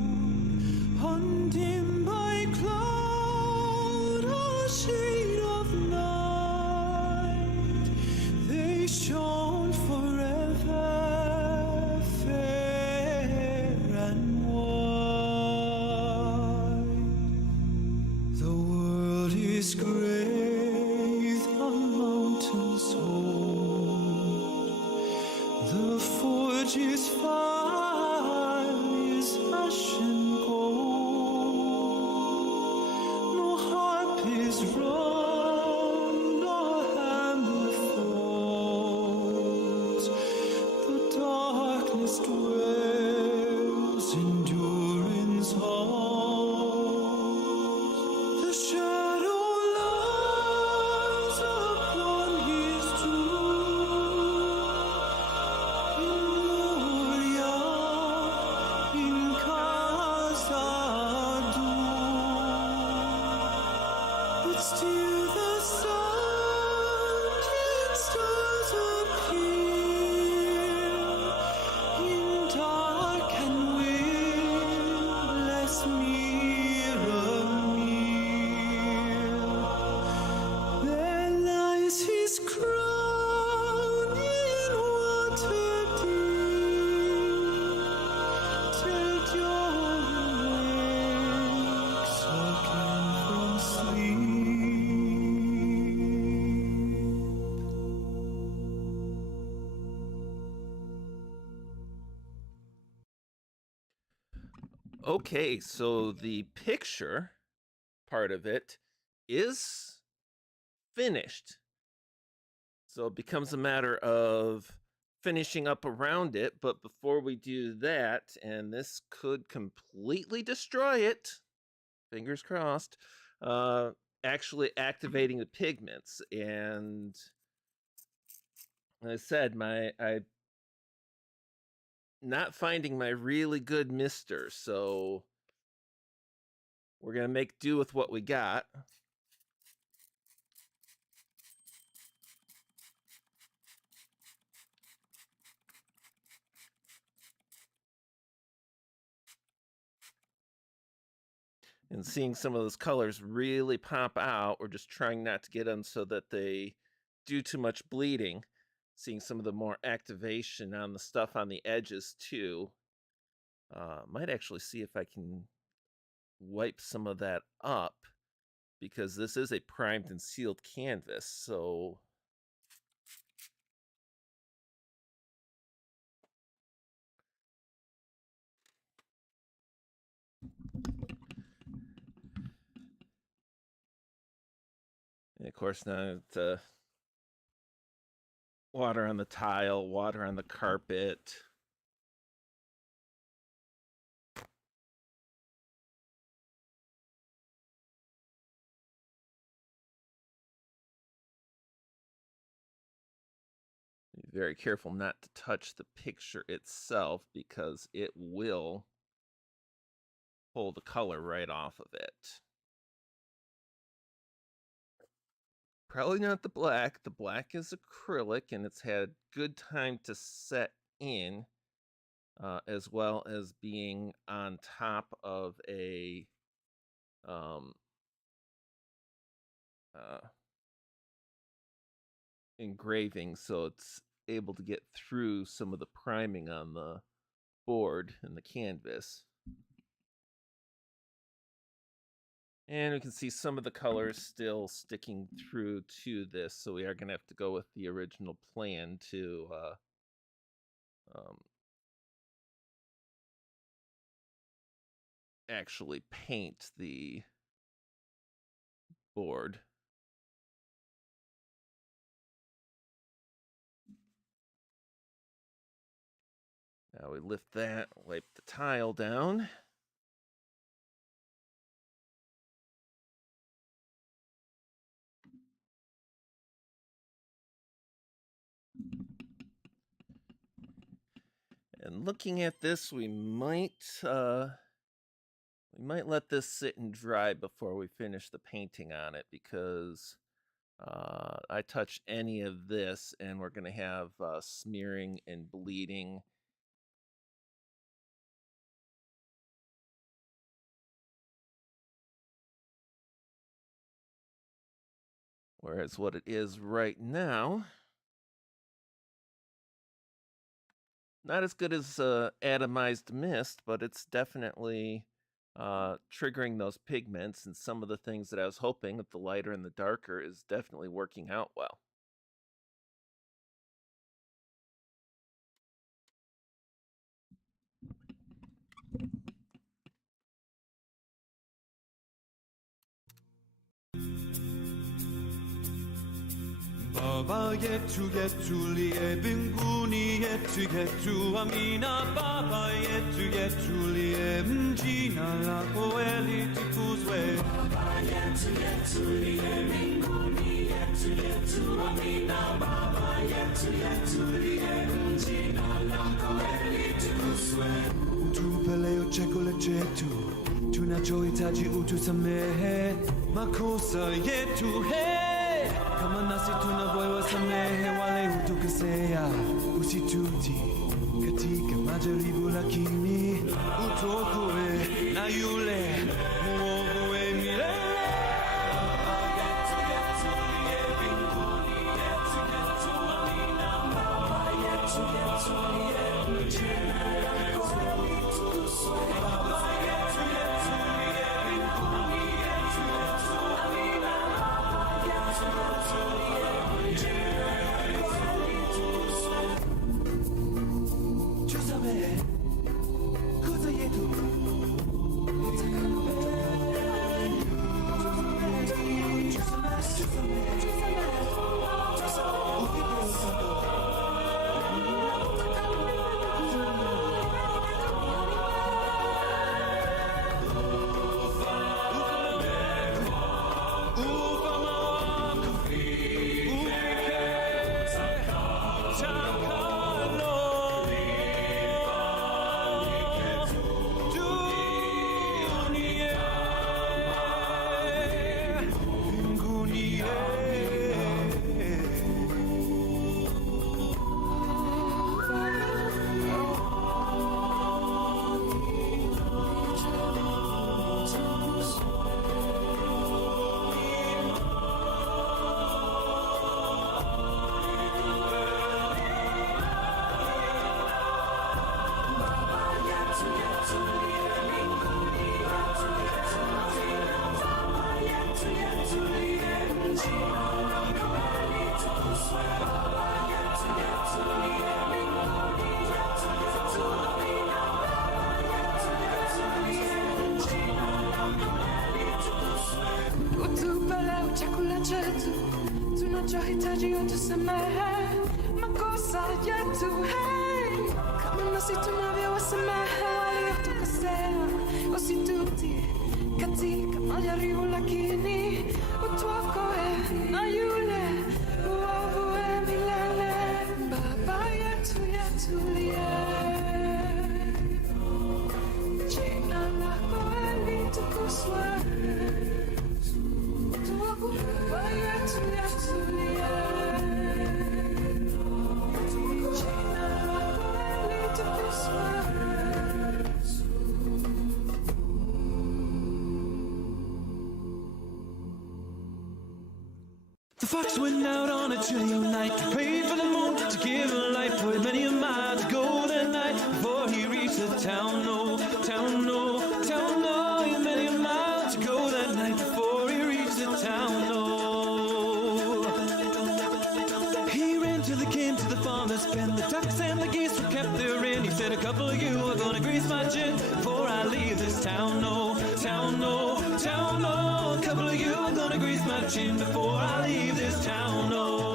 undimmed by cloud or shade of night, they shone forever, fair and wide. The world is great, the mountains hold. The forge is fire, is ashen gold. No harp is run, no hammer falls. The darkness dwells in Durin's halls. The shadow lies upon his tomb in Moria, in Khazad-dûm. But still the sun and stars appear in dark and windless mirror near. There lies his crown in water deep, till dawn awakes again from sleep. Okay, so the picture part of it is finished. So it becomes a matter of finishing up around it. But before we do that, and this could completely destroy it, fingers crossed, actually activating the pigments. And as I said, I not finding my really good mister, so we're going to make do with what we got. And seeing some of those colors really pop out, we're just trying not to get them so that they do too much bleeding. Seeing some of the more activation on the stuff on the edges too. Might actually see if I can wipe some of that up, because this is a primed and sealed canvas, so and of course now it's water on the tile, water on the carpet. Be very careful not to touch the picture itself, because it will pull the color right off of it. Probably not the black. The black is acrylic, and it's had good time to set in, as well as being on top of a engraving, so it's able to get through some of the priming on the board and the canvas. And we can see some of the colors still sticking through to this, so we are going to have to go with the original plan to actually paint the board. Now we lift that, wipe the tile down. And looking at this, we might let this sit and dry before we finish the painting on it, because I touch any of this and we're going to have smearing and bleeding. Whereas what it is right now, not as good as atomized mist, but it's definitely triggering those pigments, and some of the things that I was hoping with the lighter and the darker is definitely working out well. Baba yetu yetulie mbinguni, yetu yetu amina. Baba yetu yetulie, jina lako litukuzwe. Baba yetu yetulie mbinguni, yetu yetu amina. Baba yetu yetulie, jina lako litukuzwe. Utupe leo chakula chetu, tunachohitaji utusamehe makosa yetu, kama nasi tunavyowasamehe wale hutukosea, usitutie katika majaribu, lakini utuokoe na yule mwovu milele. Baba yetu yetulie mbinguni, yetu yetu amina. Baba yetu yetulie, jina lako litukuzwe. Baba yetu yetulie mbinguni, yetu yetu amina. Baba yetu yetulie, jina lako litukuzwe. Tusamehe kosa yetu, io ti se me, ma cosa io tu hey? Come se tu non avevo se me, io tu che sei, così tutti, cazzi, che non gli arrivo la chini, un tuo coe, aiule, uovo e milele, baba io tu liye, cina la coe, lì tu cosue. The fox went out on a chilly night to pray for the moon to give a light for many a mile to go that night before he reached the town. No, town, no, town, no. Many a mile to go that night before he reached the town. No. He ran till he came to the farmer's pen. The ducks and the geese were kept therein. He said, a couple of you are gonna grease my chin before I leave this town. No, town, no, town, no. A couple of you are gonna grease my chin before I leave this town. No.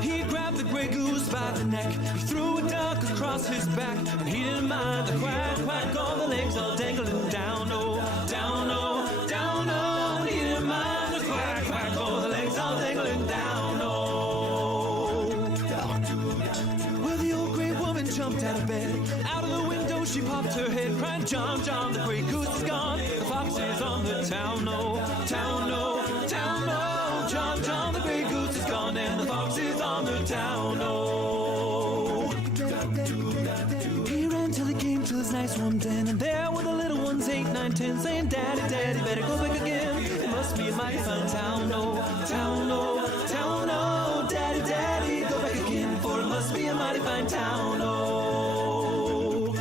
He grabbed the gray goose by the neck. He threw a duck across his back, and he didn't mind the quack, quack, all the legs all dangling down. No, down, no, down, no. He didn't mind the quack, quack, all the legs all dangling down. No. Well, the old gray woman jumped out of bed. Out of the window she popped her head, crying, John, John, the gray goose is gone. The fox is on the town. No, town, no, town, no. John, John, the gray goose is gone, and the fox is on the town. No. He ran till he came to his nice warm den, and there were the little ones, 8, 9, 10, saying, Daddy, Daddy, better go back again. It must be a mighty fine town. No, town, no, town, no. Daddy, Daddy, go back again, for it must be a mighty fine town. No.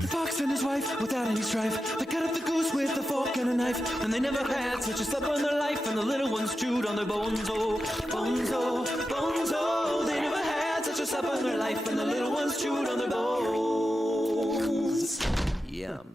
The fox and his wife, without any strife, they cut up the goose with a fork and a knife, and they never had such a supper in their life, and the little ones chewed on their bones. Oh, bones, oh, bones, oh. They never had such a supper in their life, and the little ones chewed on their bones. Yum.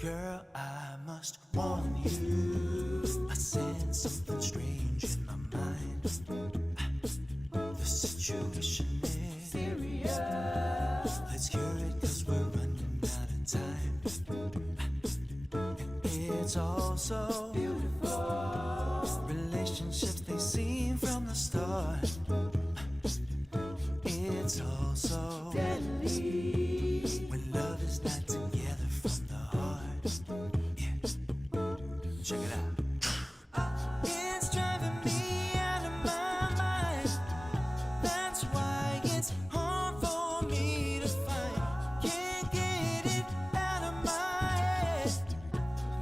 Girl, I must warn you, I sense something strange in my mind. The situation is serious. Let's cure it, 'cause we're running out of time. It's all so beautiful. Relationships, they seem from the start. It's all so deadly when love is not together from the heart. Yeah. Check it out. It's driving me out of my mind. That's why it's hard for me to find. Can't get it out of my head.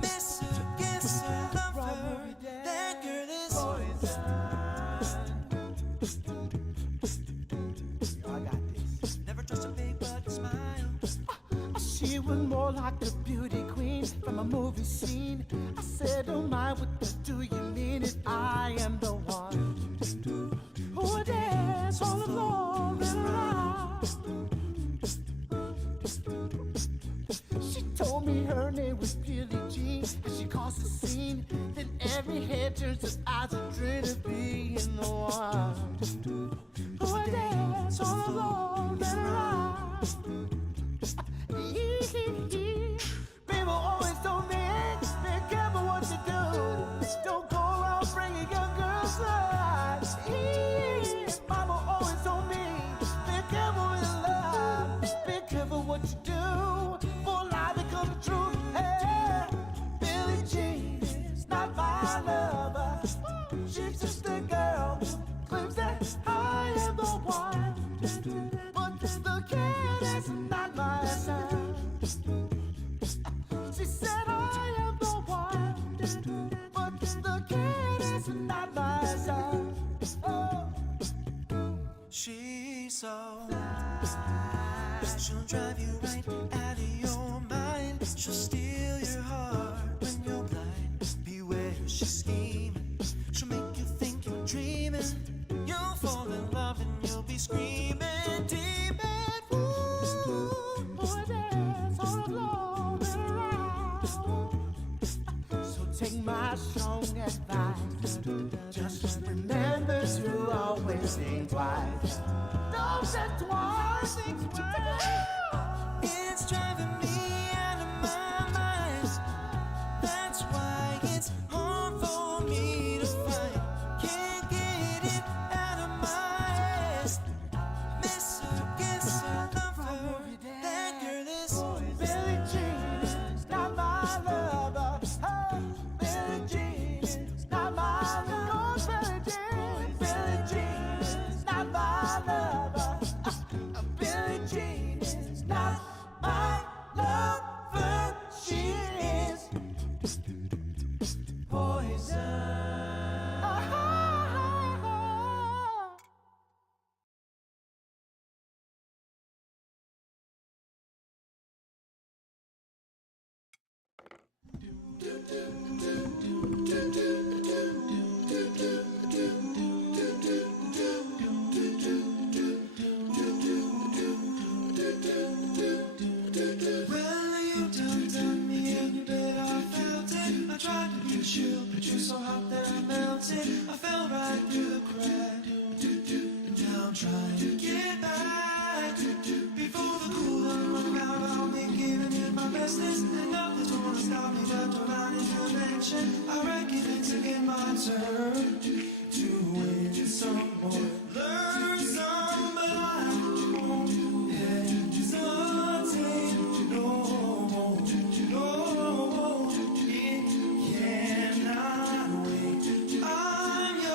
Miss her, kiss her, love her. That girl is poison. I got this. Never trust a big button smile. She was more like a beauty queen from a movie scene. I said, oh my, what do you mean? If I am the one who would dance all alone and around. She told me her name was Billie Jean, and she caused a scene. Then every head turns its eyes and dream of being the one who would dance all alone and around. People always told me, be careful what you do. Don't go around bringing your girls side. Mama always told me, be careful in love. Be careful what you do, for lie become true. Hey, Billie Jean is not my lover. She's just a girl who claims that I am the one. But the kid is not my son. She said I am the one, but the kid is not my son. Oh. She's so nice, she'll drive you right out of your mind. So take my strong advice. Just remember to always think twice. Don't think twice. It's driving me out of my mind. That's why it's hard for me to find. Can't get it out of my head. Miss her, gets her lover. That girl is Billie Jean is not my lover. Oh, Billie Jean is not my lover. Billie Jean is not my lover. Billie Jean is not my lover. She is poison. Well, you done me and you bet I felt it. I tried to be chill, but you're so hot that I melted. I fell right through the crack. And now I'm trying to get back. Before the cool down run out, I'll be giving it my bestest. And nothing's gonna stop me but divine intervention. I reckon it's again my turn to win some more, learn some, but I won't hesitate no more, no more. It cannot wait. I'm yours.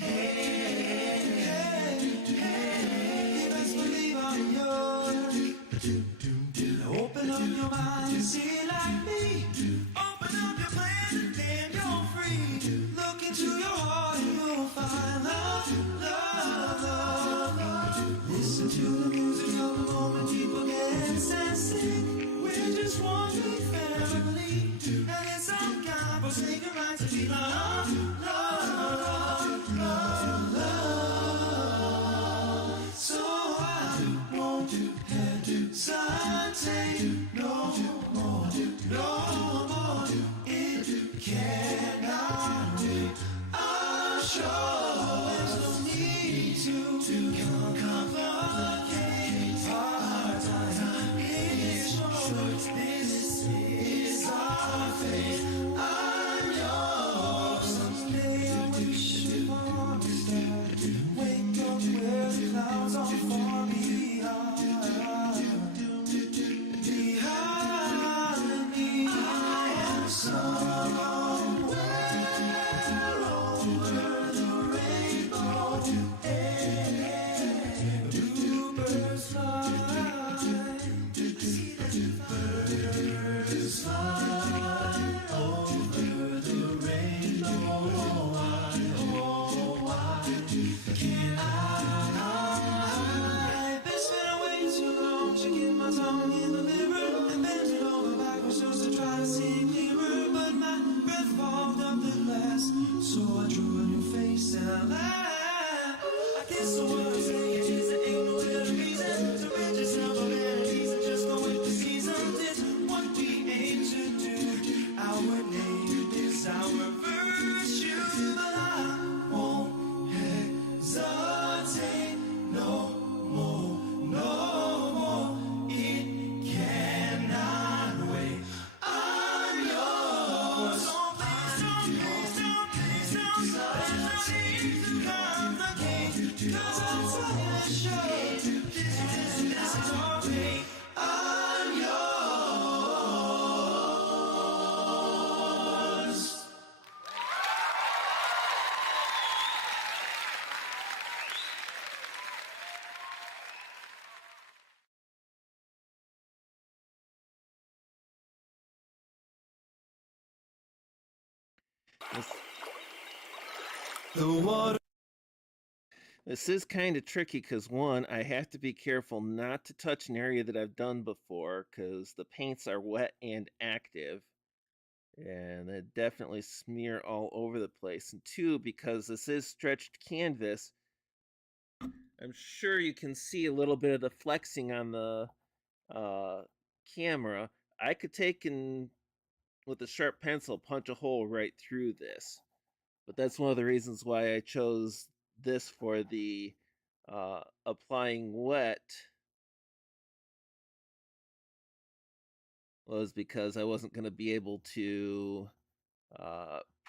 Hey, you best believe I'm yours. Open up your mind and see it like me. Open up your plan and then you're free. Look into your heart and you'll find love, love, love, love. Listen to the music of the moment, people get sensitive. We're just one big family, and it's some kind of sneaking right to be love, love, love, love. So I won't hesitate no more, no more. It cannot wait. I'm sure there's no need to complicate our time. It's short. This is our fate. I'm yours. Someday I wish upon a star. Wake up where the clouds are far behind me. I am somewhere over the rainbow. And bluebirds fly. See the birds fly over the rainbow. Why can't I? It's been way too long. Checking my tongue in the mirror and bending over backwards just to try to see clearer. But my breath fogged up the glass, so I drew a new face and I laughed. I guess the word I'm saying is there ain't no better reason to rid yourself of enemies and just go with the seasons. It's what we aim to do. Our name is our virtue, but I won't hesitate no more, no more. It cannot wait. I'm yours. So please don't complicate. 'Cause I'm telling the show. This is our fate. I'm yours. The water. This is kind of tricky because one, I have to be careful not to touch an area that I've done before because the paints are wet and active. And they definitely smear all over the place. And two, because this is stretched canvas, I'm sure you can see a little bit of the flexing on the camera. I could take and with a sharp pencil punch a hole right through this, but that's one of the reasons why I chose this for the applying wet, was because I wasn't going to be able to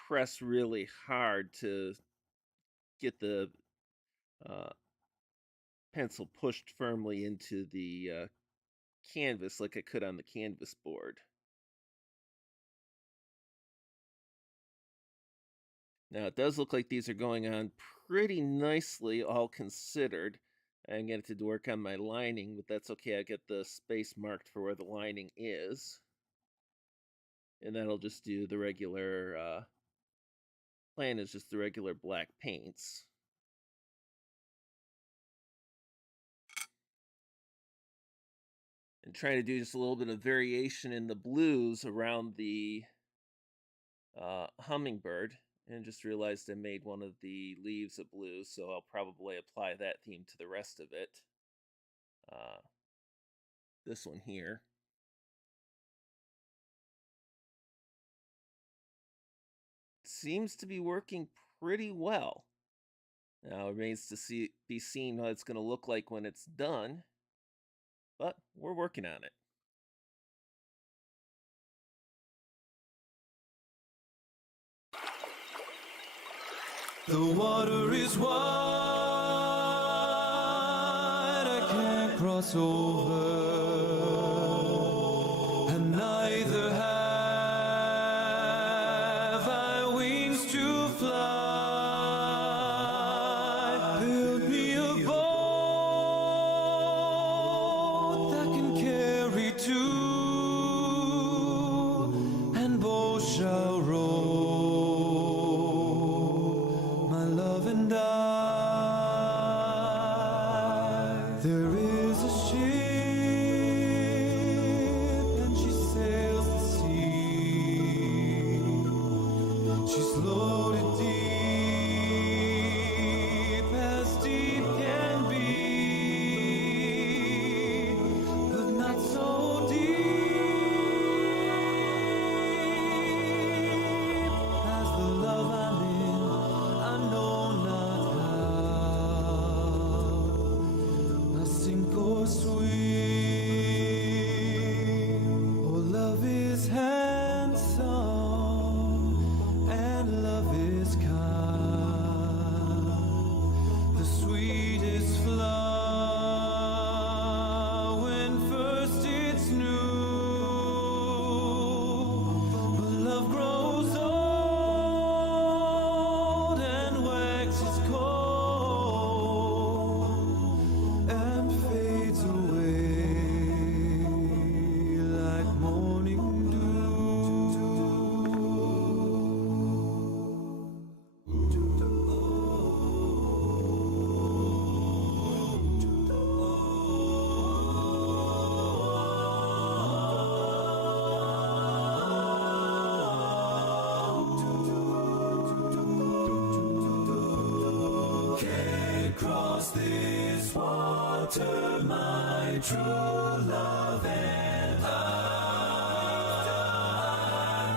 press really hard to get the pencil pushed firmly into the canvas like I could on the canvas board. Now it does look like these are going on pretty nicely, all considered. I'm going to have to work on my lining, but that's okay. I get the space marked for where the lining is. And that'll just do the regular, plan is just the regular black paints. And trying to do just a little bit of variation in the blues around the hummingbird. And just realized I made one of the leaves a blue, so I'll probably apply that theme to the rest of it. This one here. Seems to be working pretty well. Now it remains to be seen what it's going to look like when it's done, but we're working on it. The water is wide, I can't cross over, and neither have I wings to fly. Build me a boat that can carry two, and both shall row. There is a ship and she sails the sea. She's loaded deep as deep can be, but not so deep as the love I'm in. I know not how, sink or swim. Oh, love is handsome and love is kind. The sweetest flower when first it's new, but love grows old and waxes cold and fades away like morning dew. Can't cross this water, my true love and I.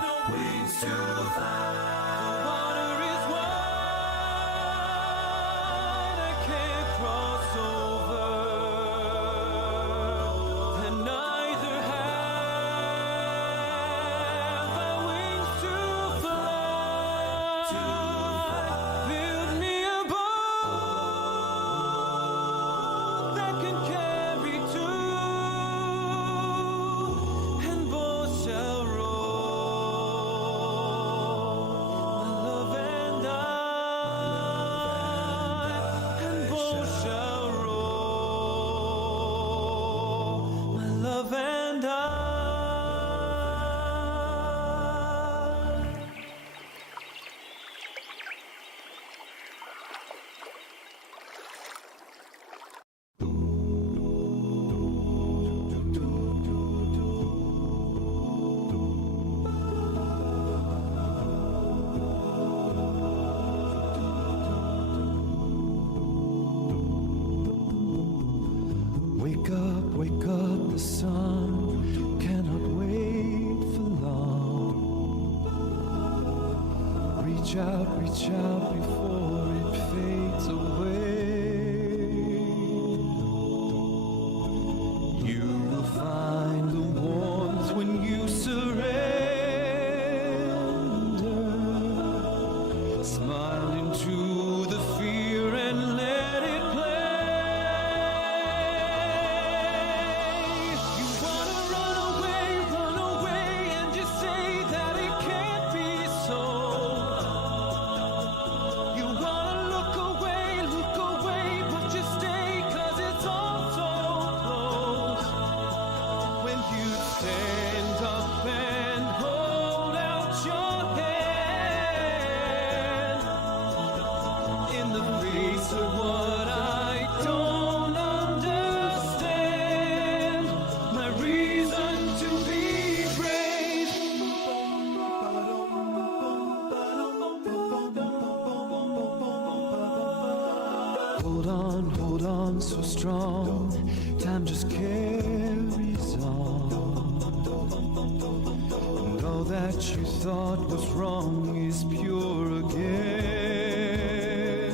No wings to fly. The water is wide, I can't cross over, and neither have I wings to fly. Build me a boat that can carry two, and both shall row. wake up, the sun cannot wait for long. Reach out before it fades away. You will find the warmth when you surrender. Smile into the fear and let it play. You wanna run away, and just say that it can't be so. You wanna look away, but just stay, 'cause it's all so close. When you stand up and hold out your hand in the face of what I don't understand, my reason to be brave. Hold on, so strong. Time just carries on. And all that you thought was wrong is pure again.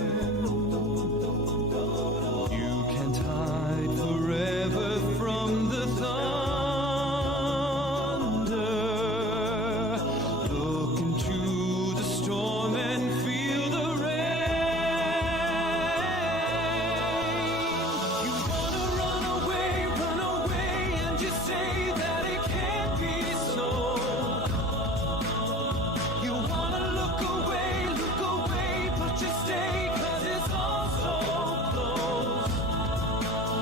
You can't hide forever from the thunder. Look into the storm and feel the rain. You wanna run away, and just say that it can't be so. You wanna look away, but just stay, 'cause it's all so close.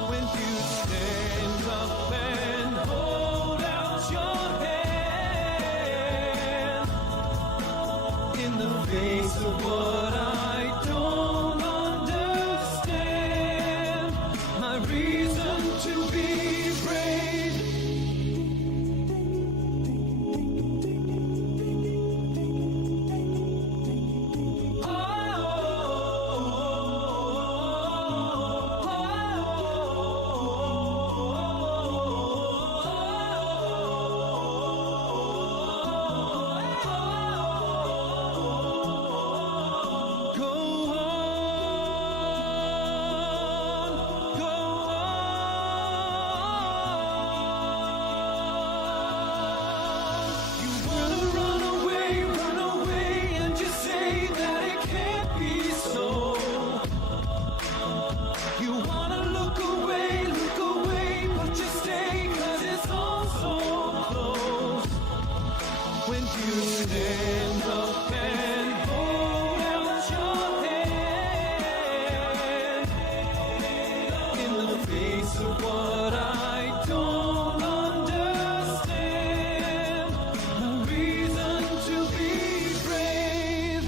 When you stand up and hold out your hand in the face of what I don't understand, my reason to be brave. You wanna run away, and just say that it can't be so. You wanna look away, but just stay, 'cause it's all so close. When you stand up and hold out your hand in the face of what I don't understand, my reason to be brave.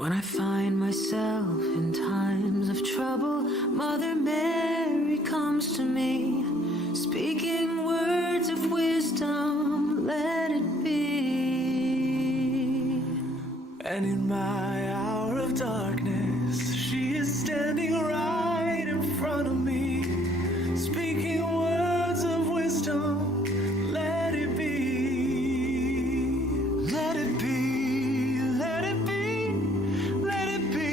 When I find myself in times of trouble, Mother Mary comes to me, speaking words of wisdom, let it be. And in my hour of darkness, she is standing right in front of me, speaking words of wisdom, let it be. Let it be, let it be, let it be,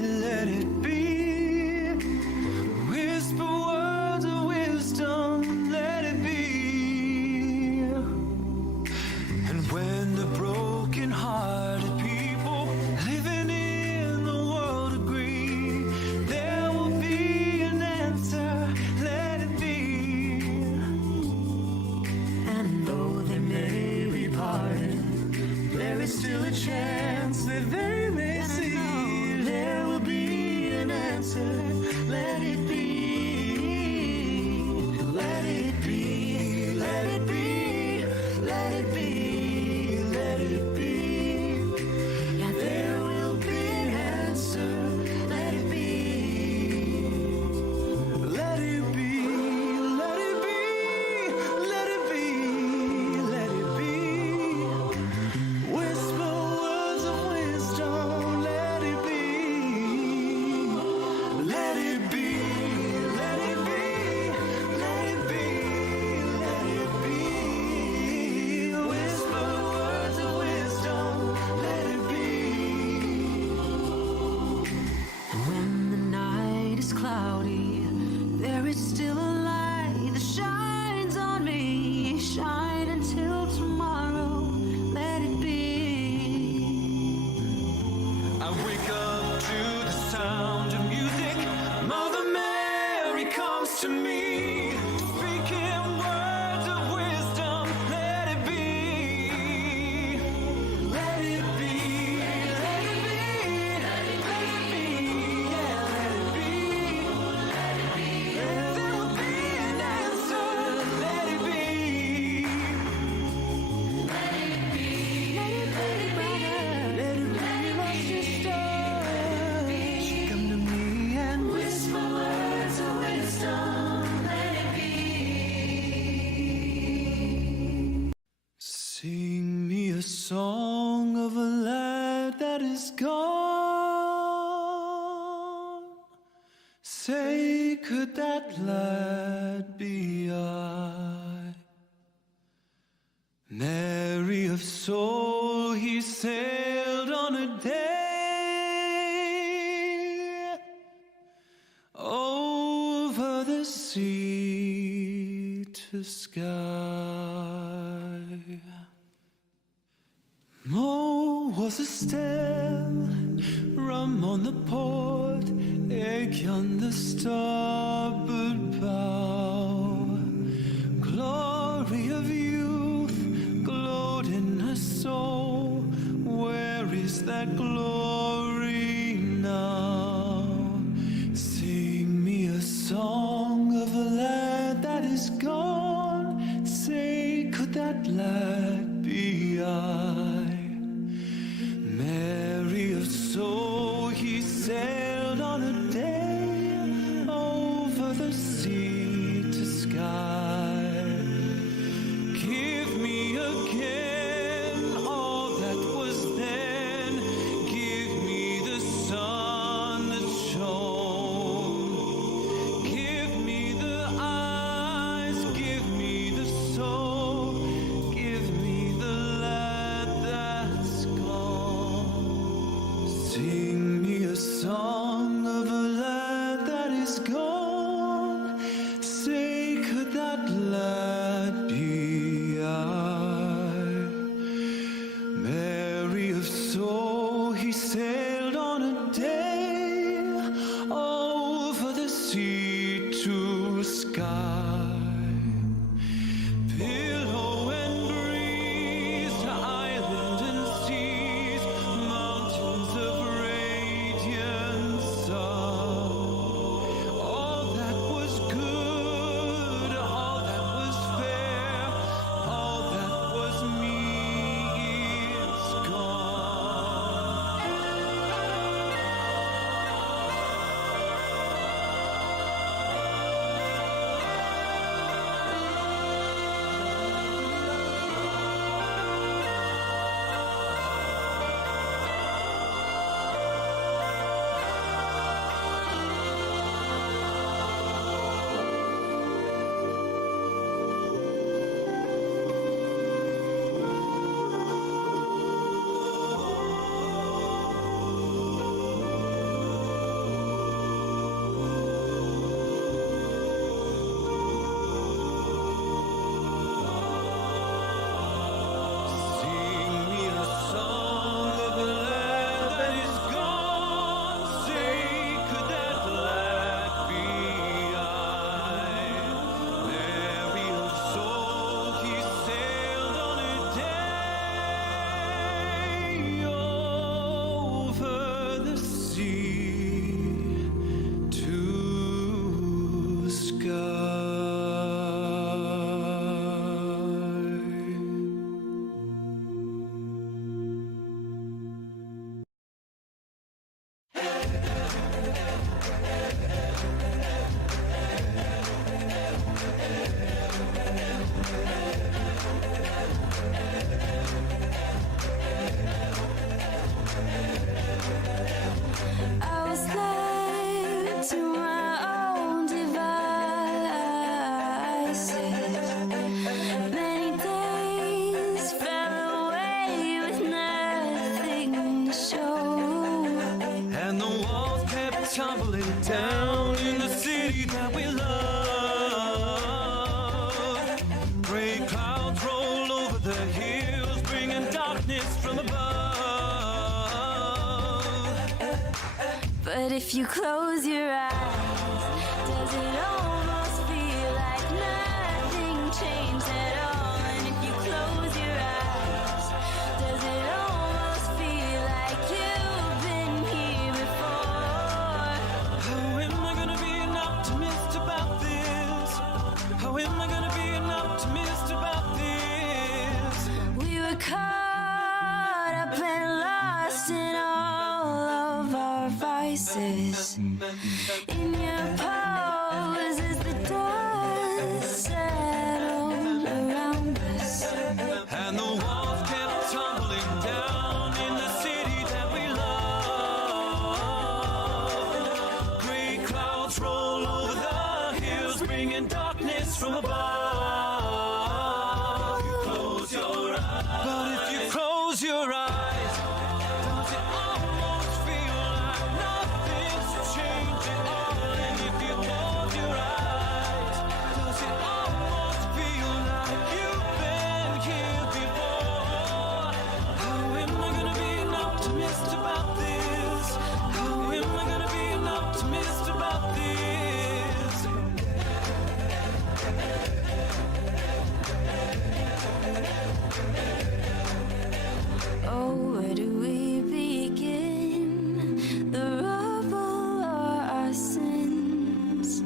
let it be. Whisper words of wisdom, let it be. And when the broken-hearted people living in the world agree, there will be an answer, let it be. And though they may be pardoned, There is still a chance that they may see there will be an answer, let it be. Let it be, let it be, let it be, let it be. yeah, There will be an answer, let it be. Let it be, let it be, let it be, let it be. to me, speaking words of wisdom. Let it be. Let it be. Let it be. Let it be. Yeah, let it be. Let it be. There will be an answer. Let it be. Let it be, brother. Let it be, my sister. She come to me and Whisper words of wisdom. Let it be. sing me a song of a lad that is gone. Say, could that lad be I? Merry of soul, he sailed on a day over the sea to sky. Mo was a stem, rum on the port, egg on the starboard bow. Glory of youth glowed in her soul. Where is that glory now? Sing me a song of a lad that is gone. Say, could that lad be I? Merry of soul, he sailed on a day over the sea to sky. Give me again all that was then. Give me the sun that shone. Give me the eyes, give me the soul. Give me the lad that's gone. Sing me a song of a lad that is gone. Say, could that lad be I? Merry of soul, he sailed on a day over the sea to sky. Pillow and breeze to island and seas, mountains of radiant sun. All that was good, all that was fair, all that was me is gone. Sing me a song of a lad that is gone. Say, could that lad be I? Merry of soul, he sailed on a day over the sea to sky. I was led to my own devices. Many days fell away with nothing to show. And the walls kept tumbling down in the city that we love. Gray clouds roll over the hills, bringing darkness from above. But if you close your eyes, does it almost changed at all. And if you close your eyes, does it almost feel like you've been here before? How am I gonna be an optimist about this? How am I gonna be an optimist about this? We were caught up and lost in all of our vices. In your pose as the dust settled around us. And the walls kept tumbling down in the city that we love. Gray clouds roll over the hills, bringing darkness from above. You close your eyes, but if you close your eyes, does it almost feel like nothing's changed at all? And if you close your eyes, does it almost feel like you've been here before? How am I gonna be an optimist about this? How am I gonna be an optimist about this? Oh, where do we begin? The rubble or our sins?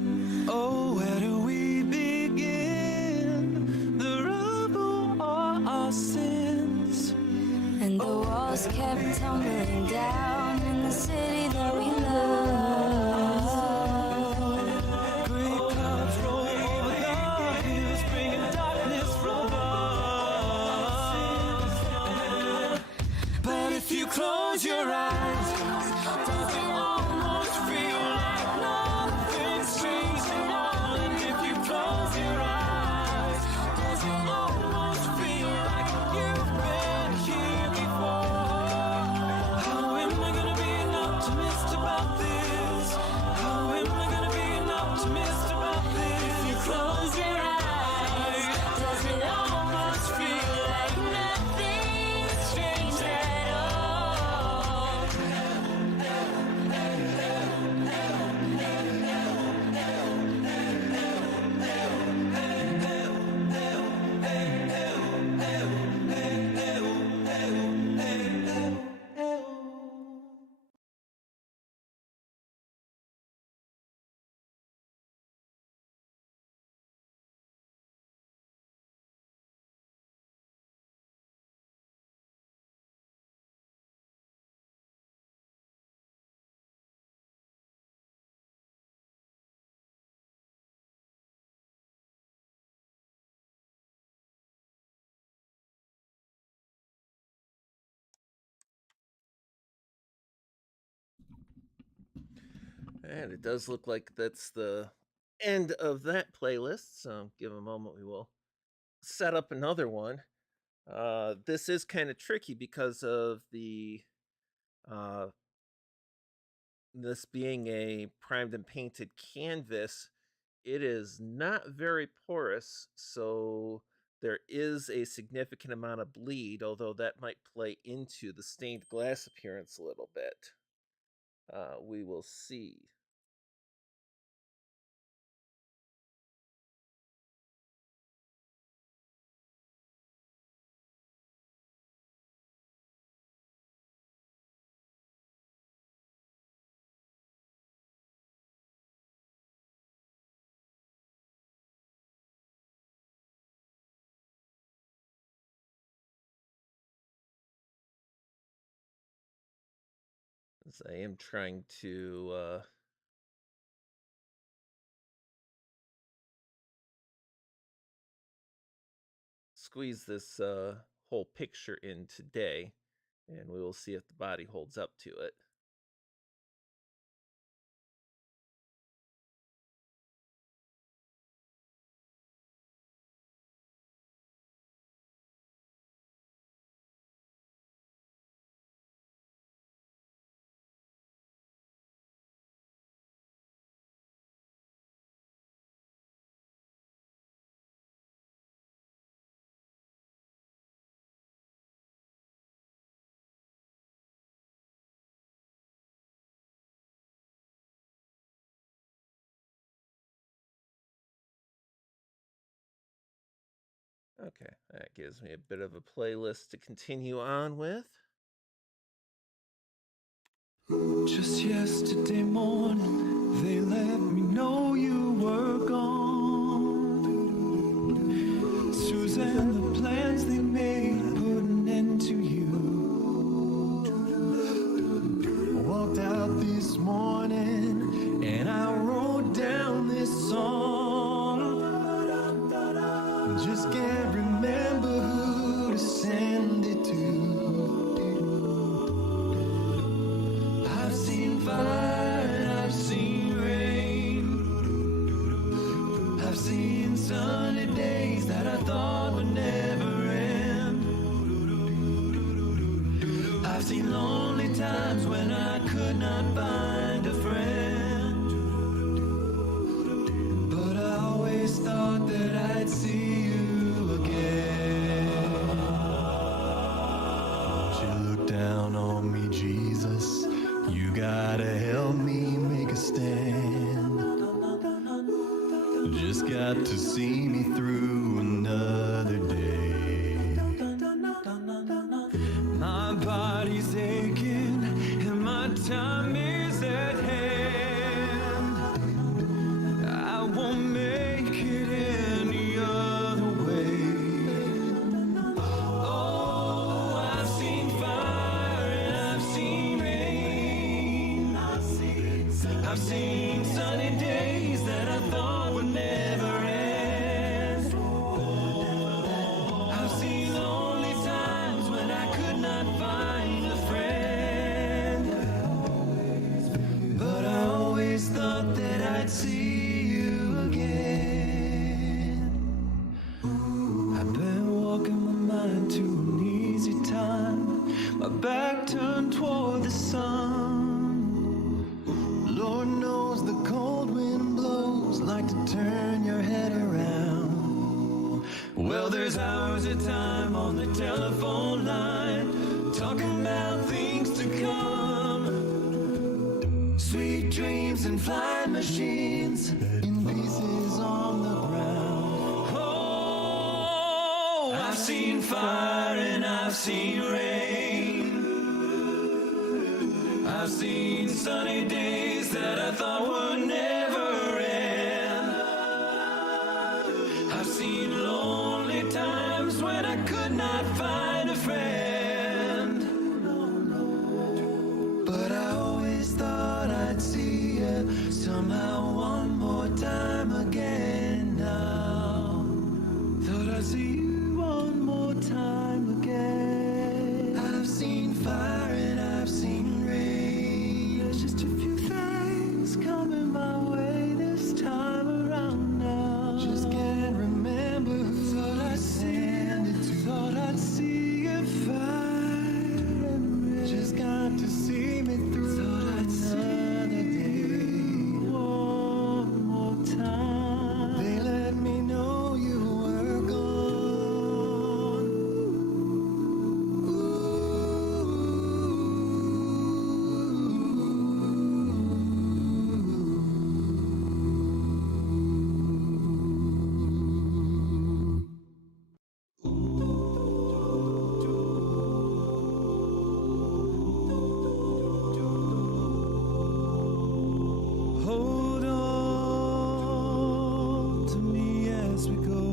Oh, where do we begin? The rubble or our sins? And the walls kept tumbling down in the city that we love. Gray clouds roll over the hills, bringing darkness from above. But if you close your eyes, does it almost feel like nothing's changed at all? And if you close your eyes, does it almost feel like you've been here before? How am I gonna be an optimist about this? How am I gonna be an optimist about this? If you close your eyes, Does it almost feel like nothing's changed at all? And it does look like that's the end of that playlist. So give a moment, we will set up another one. This is kind of tricky because of the uh, this being a primed and painted canvas. It is not very porous, so there is a significant amount of bleed, although that might play into the stained glass appearance a little bit. We will see. As I am trying to squeeze this whole picture in today, and we will see if the body holds up to it. Okay, that gives me a bit of a playlist to continue on with. Just yesterday morning, they let me know you were gone. Susan, the plans they made put an end to you. I walked out this morning and I wrote down this song. Just can't remember who to send it to. I've seen fire and I've seen rain. I've seen sunny days that I thought would never end. I've seen lonely times when I could not find a friend. But I always thought that I'd see you again. You look down on me, Jesus. You gotta help me make a stand. Just got to see me through another day. My body's aching and my time is at hand. I won't make it any other way. Oh, I've seen fire and I've seen rain. I've seen sunny days that I thought would never end. I've seen lonely times when I could not find a friend. But I always thought that I'd see you again. I've been walking my mind to an easy time, my back turned toward the sun. Lord knows the cold wind blows like to turn your head around. Well, there's hours of time on the telephone line, talking about things to come. Sweet dreams and flying machines in pieces on the ground. Oh, I've seen fire and I've seen rain. I've seen sunny days that I thought would never end. I've seen lonely times when I could not find a friend. But I always thought I'd see you somehow one more time again now. Thought I'd see you one more time again. I've seen fire and I've seen rain. There's just a few things coming my way this time around now. Just can't remember who thought I'd send it to. Thought I'd see if I just got to see me through. Thought I'd another day one more time. They let me know you were gone. Hold on to me as we go,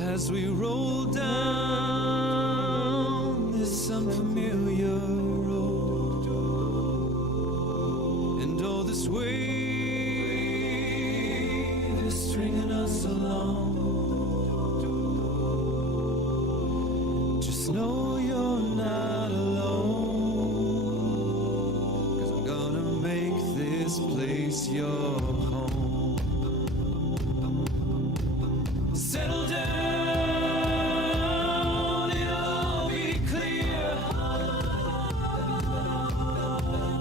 as we roll down this unfamiliar road, and all this wave is stringing us along. Just know you're not alone, 'cause I'm gonna make this place your home. Settle down, it'll all be clear.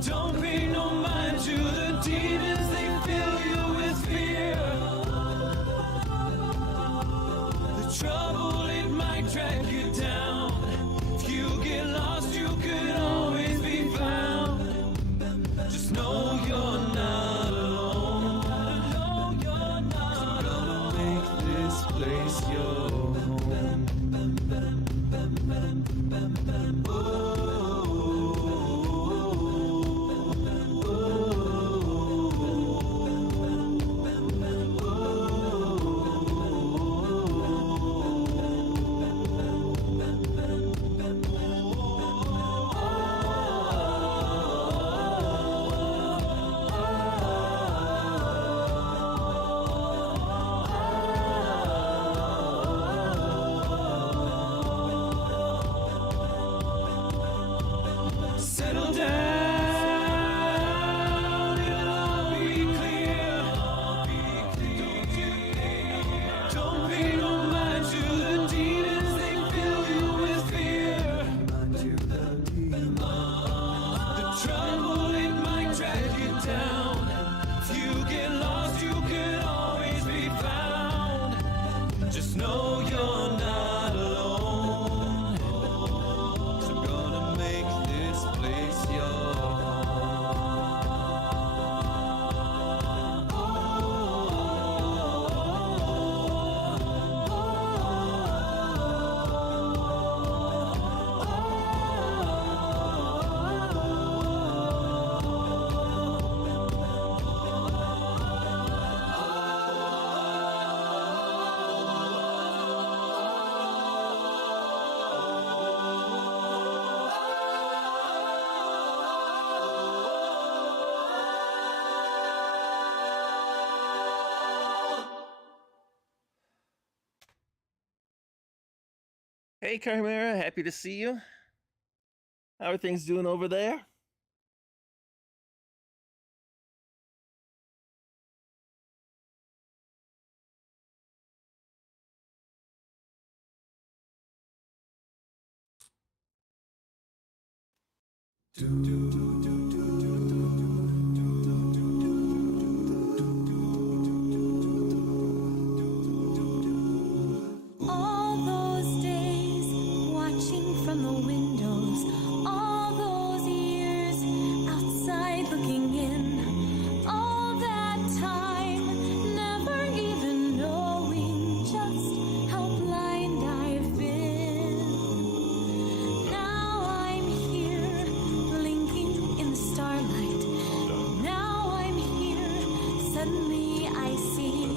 Don't pay no mind to the demons, they fill you with fear. The trouble, it might drag you down. Hey, Chimera, happy to see you. How are things doing over there? All those days watching from the windows, all those years outside looking in, all that time never even knowing just how blind I've been. Now I'm here blinking in the starlight. Now I'm here, suddenly I see.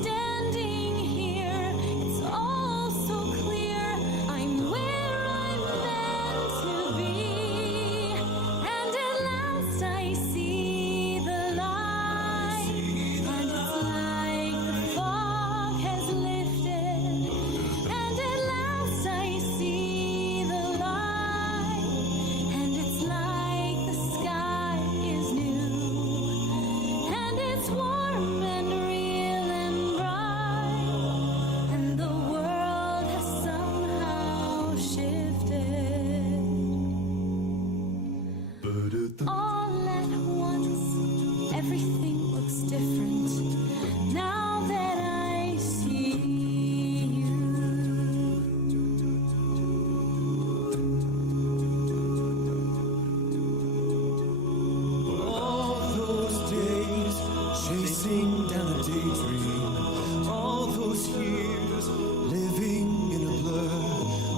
Standing here, it's all so clear. I'm where I'm meant to be. And at last I see the light. And it's like the fog has lifted. And at last I see the light. And it's like the sky is new. And it's warm and real and bright. And the world has somehow shifted. All at once, everything looks different now that I see you. All those days chasing down a daydream, all those years living in a blur,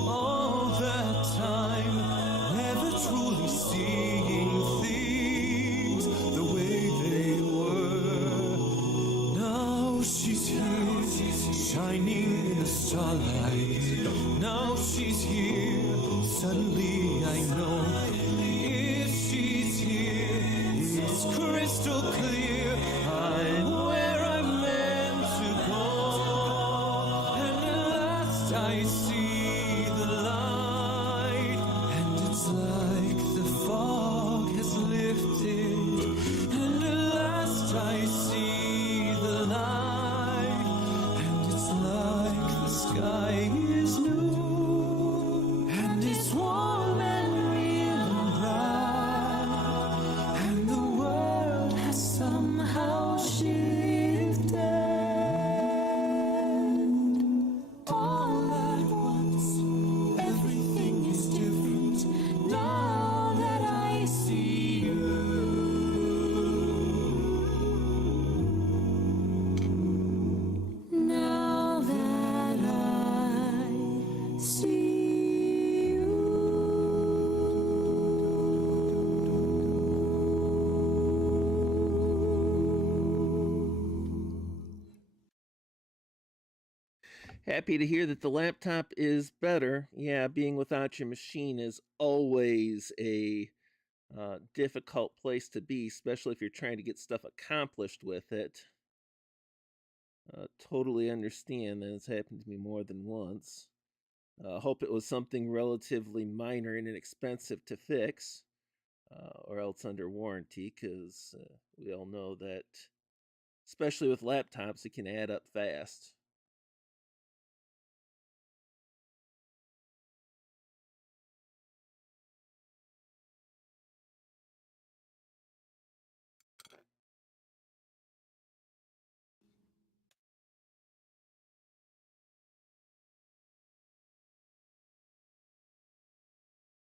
all that time never truly seeing things the way they were. Now she's here, shining in the starlight. Now she's here, suddenly I know. If she's here, it's crystal clear. I'm where I'm meant to go. And at last I see the light. And it's like the fog has lifted. And at last I see the light. And it's like the sky is new. And it's warm and real and bright. And the world has somehow shifted. All at once, everything is different now that I see you. Now that I see you. Happy to hear that the laptop is better. Yeah, being without your machine is always a difficult place to be, especially if you're trying to get stuff accomplished with it. Totally understand that. It's happened to me more than once. Hope it was something relatively minor and inexpensive to fix, or else under warranty, because we all know that, especially with laptops, it can add up fast.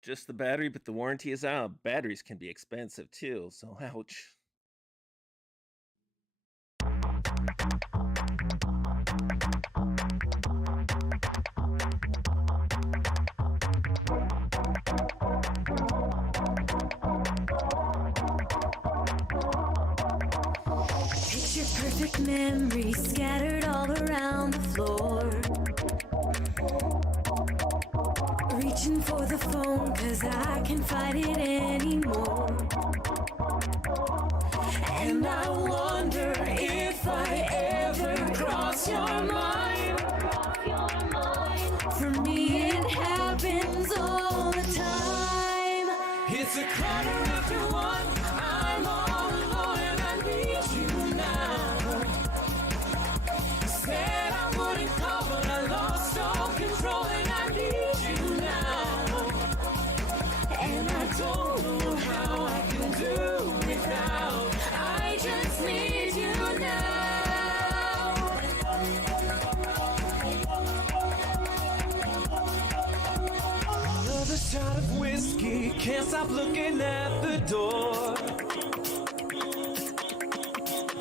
Just the battery, but the warranty is out. Batteries can be expensive too, so ouch. Picture perfect memories scattered all around the floor. Reaching for the phone, cause I can't fight it anymore. And I wonder if I ever cross your mind. For me, corner after one. I'm all alone and I need you now. Said I wouldn't call, but I lost all control and I need you now. And I don't know how I can do without. I just need you now. Another shot of whiskey, can't stop looking at the door.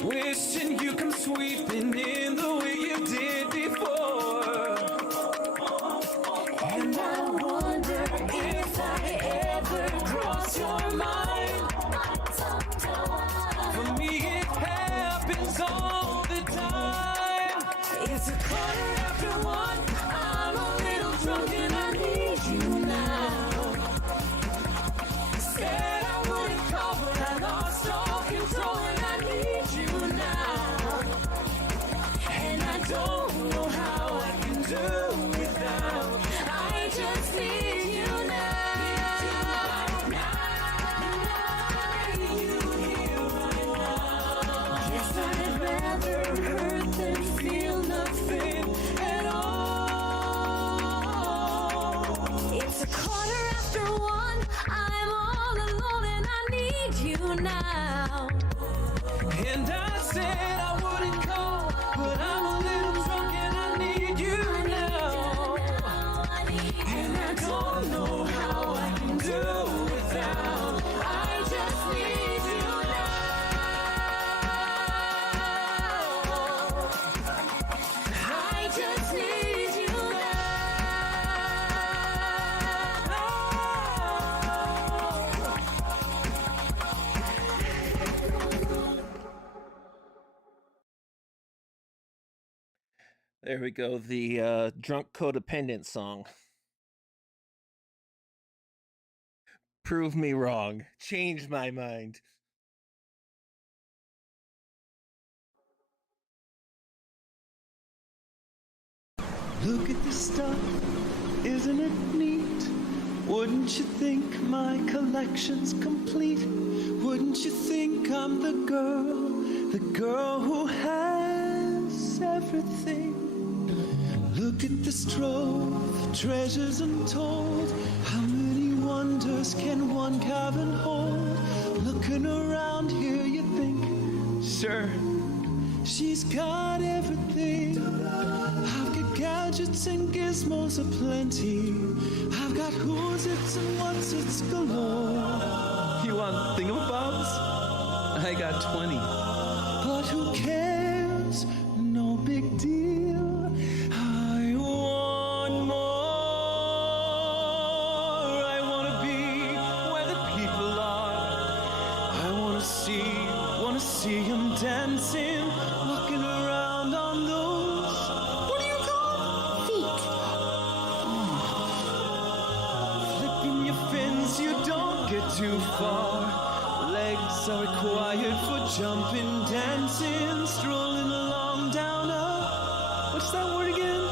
Wishing you come sweeping in the way you did before. And I wonder if I ever cross your mind. For me it happens all the time. It's a quarter after one. I'm a little drunk and I need you now. Said I wouldn't call, but I lost all control and I need you now. And I don't know how I can do without. I just need you now. Yes, I'd rather hurt than feel nothing at all. It's a quarter after one. I'm all alone and I need you now. And I said I wouldn't call, but I'm a little drunk and I need you now. And I don't know how I can do without. I just need you now. I just need you There we go, the drunk codependent song. Prove me wrong. Change my mind. Look at this stuff, isn't it neat? Wouldn't you think my collection's complete? Wouldn't you think I'm the girl who has everything? Look at this trove, treasures untold. How many wonders can one cabin hold? Looking around here, you think, sure, she's got everything. I've got gadgets and gizmos aplenty. I've got who's its and what's its galore. You want thingamabobs? I got 20. But who cares? No big deal. I want more. I want to be where the people are. I want to see them dancing, walking around on those. What do you call them? Feet. Flipping your fins, you don't get too far. Legs are required for jumping, dancing, strolling along down a, what's that word again?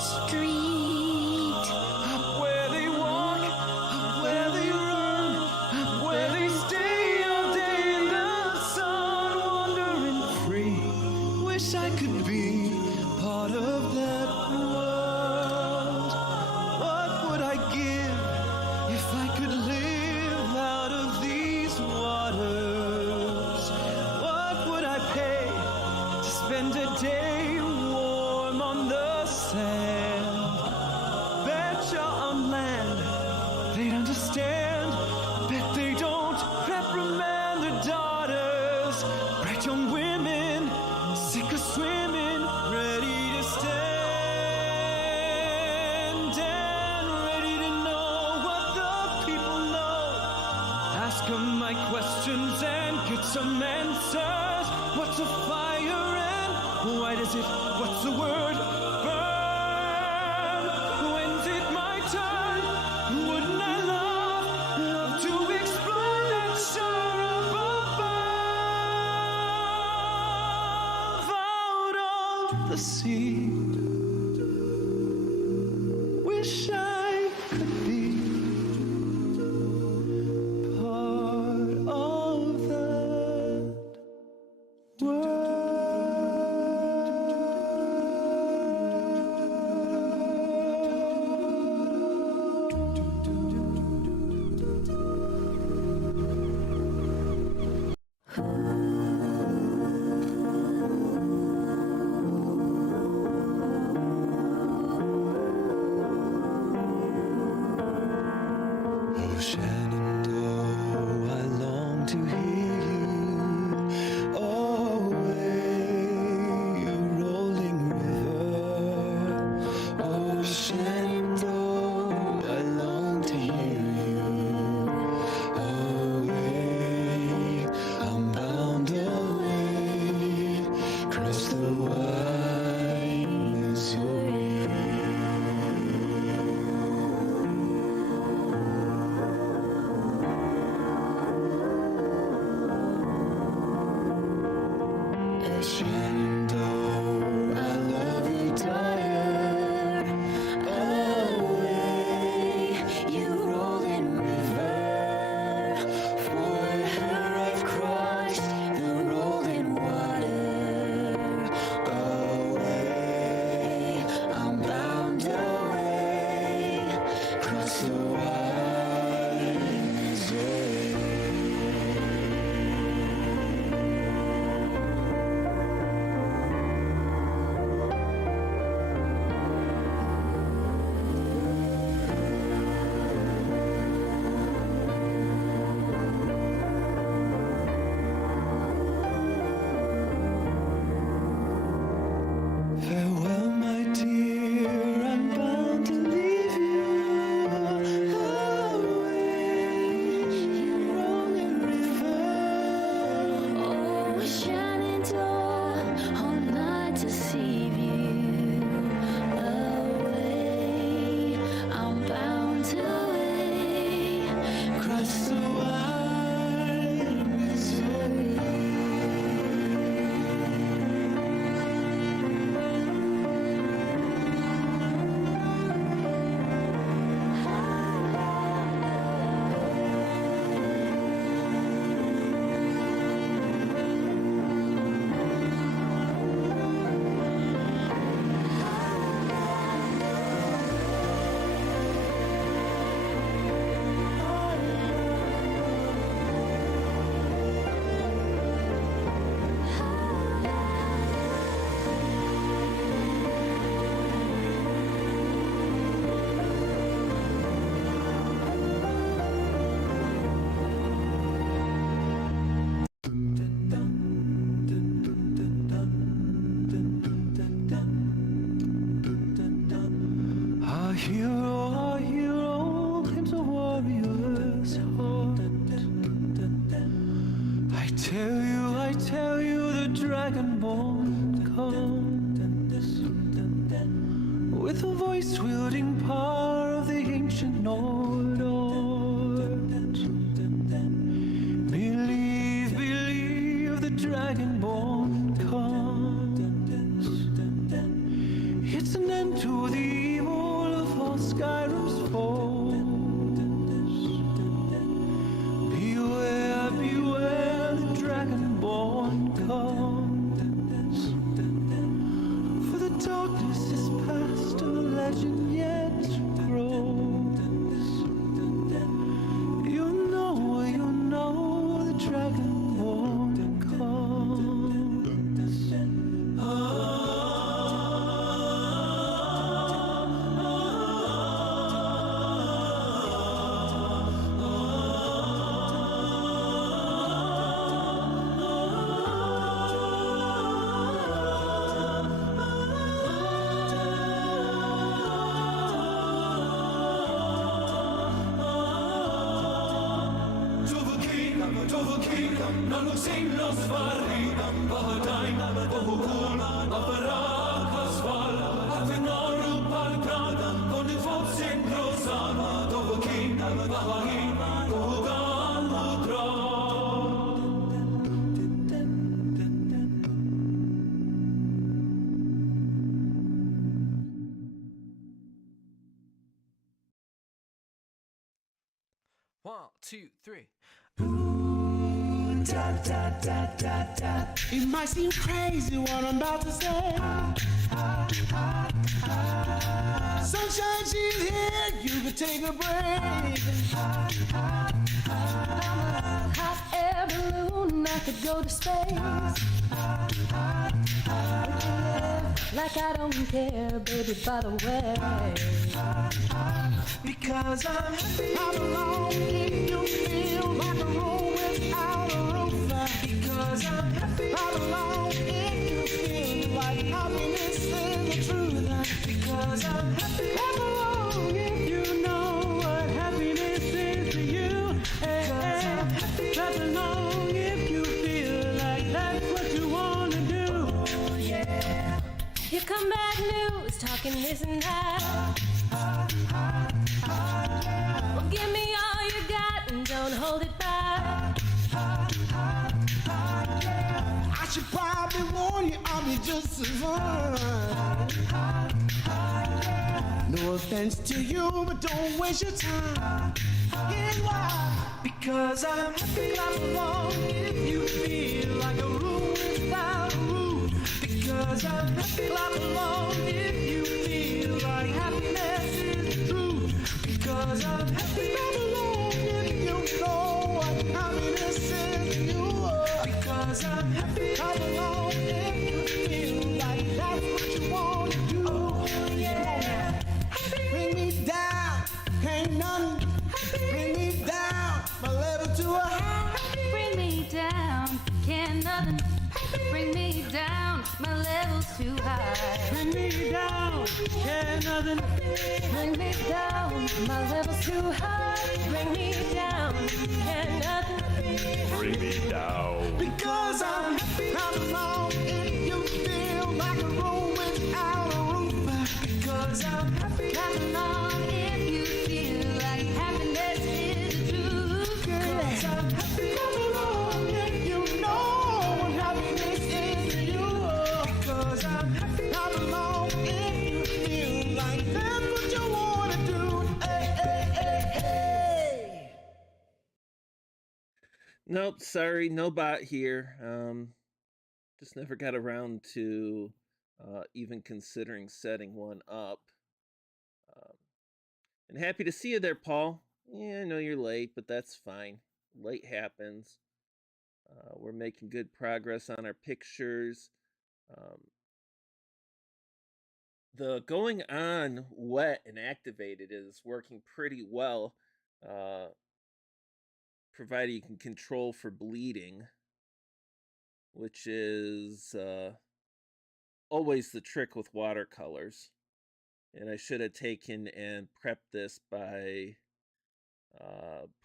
Street. Up where they walk, up where they run, up where they stay all day in the sun, wandering free. Wish I could be part of that world. What would I give if I could live out of these waters? What would I pay to spend a day warm on the sand? Bet you're on land, they'd understand. Bet they don't reprimand their daughters. Bright young women, sick of swimming, ready to stand and ready to know what the people know. Ask them my questions and get some answers. What's a fire and why does it, what's the word, burn? When's it my turn? Wouldn't I love to explore that shore up above, out of the sea? Wish I could be Shenandoah, I long to hear you. Away, you rolling river. Oh, Shenandoah, I long to hear you. Away, I'm bound away, across the wide Missouri. Shenandoah, I love you, tired. Away, you rolling river. For her I've crossed the rolling water. Away, I'm bound away, across the wide Missouri. Farewell, my dear, I'm bound to leave you. Away, you rolling river. Oh, Shenandoah, all night to deceive you. Away, I'm bound away, Across the wide Missouri. Our hero claims a warrior's heart. I tell you, the dragonborn comes with a voice wielding power of the ancient Nord. Believe, the dragonborn comes. It's an end to the evil of all Skyrim's foes. Beware, the dragonborn comes. For the darkness is past and the legend yet grows. You know, the dragonborn comes. One, two, three. It might seem crazy what I'm about to say. Sunshine, she's here, you can take a break. Hot air balloon, I could go to space. Like I don't care, baby, by the way. Because I'm happy. Clap along if you feel like a room without a roof. Because I'm happy. Clap along if you feel like happiness is the truth. Because I'm happy. Clap along if you know what happiness is to you. Hey, hey. Clap along if you feel like that's what you want to do. Oh, yeah. Here come bad news, talking this and that. Well, give me all you got and don't hold it back. I should probably warn you, I'll be just as fine. No offense to you, but don't waste your time. Here's why. Because I'm happy. Clap along if you feel like a room without a roof. Because I'm happy. Clap along if you feel like happiness is the truth. Because I'm happy. Clap along if you know what happiness is to you. Because I'm happy. Clap along if you feel like that's what you want to do. Oh, yeah. Bring me down, ain't nothing. Bring me down, my level to a high. Bring me down, can't nothing bring me down, my level's too high. Bring me down, can't nothing. Bring me down, my level's too high. Bring me down, and nothing. Bring me down. Because I'm happy. Clap along if you feel like a room without a roof. Because I'm happy. Clap along if you feel like happiness is the truth. Because I'm happy. Clap along if you know what happiness is to you. Because I'm happy. Clap along if you feel like that's what you want to do. Hey, hey, hey, hey. Nope, sorry, no bot here. Just never got around to even considering setting one up. And happy to see you there, Paul. Yeah, I know you're late, but that's fine. Late happens. We're making good progress on our pictures. The going on wet and activated is working pretty well, provided you can control for bleeding, which is always the trick with watercolors. And I should have taken and prepped this by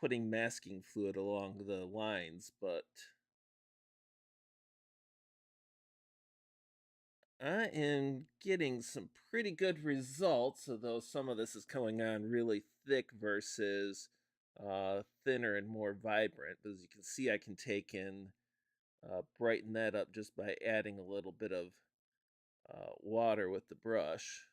putting masking fluid along the lines, but I am getting some pretty good results, although some of this is coming on really thick versus thinner and more vibrant. But as you can see, I can take and brighten that up just by adding a little bit of water with the brush.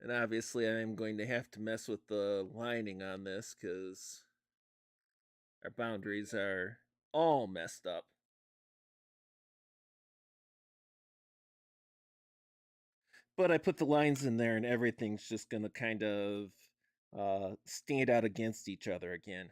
And obviously I'm going to have to mess with the lining on this because our boundaries are all messed up. But I put the lines in there and everything's just going to kind of stand out against each other again.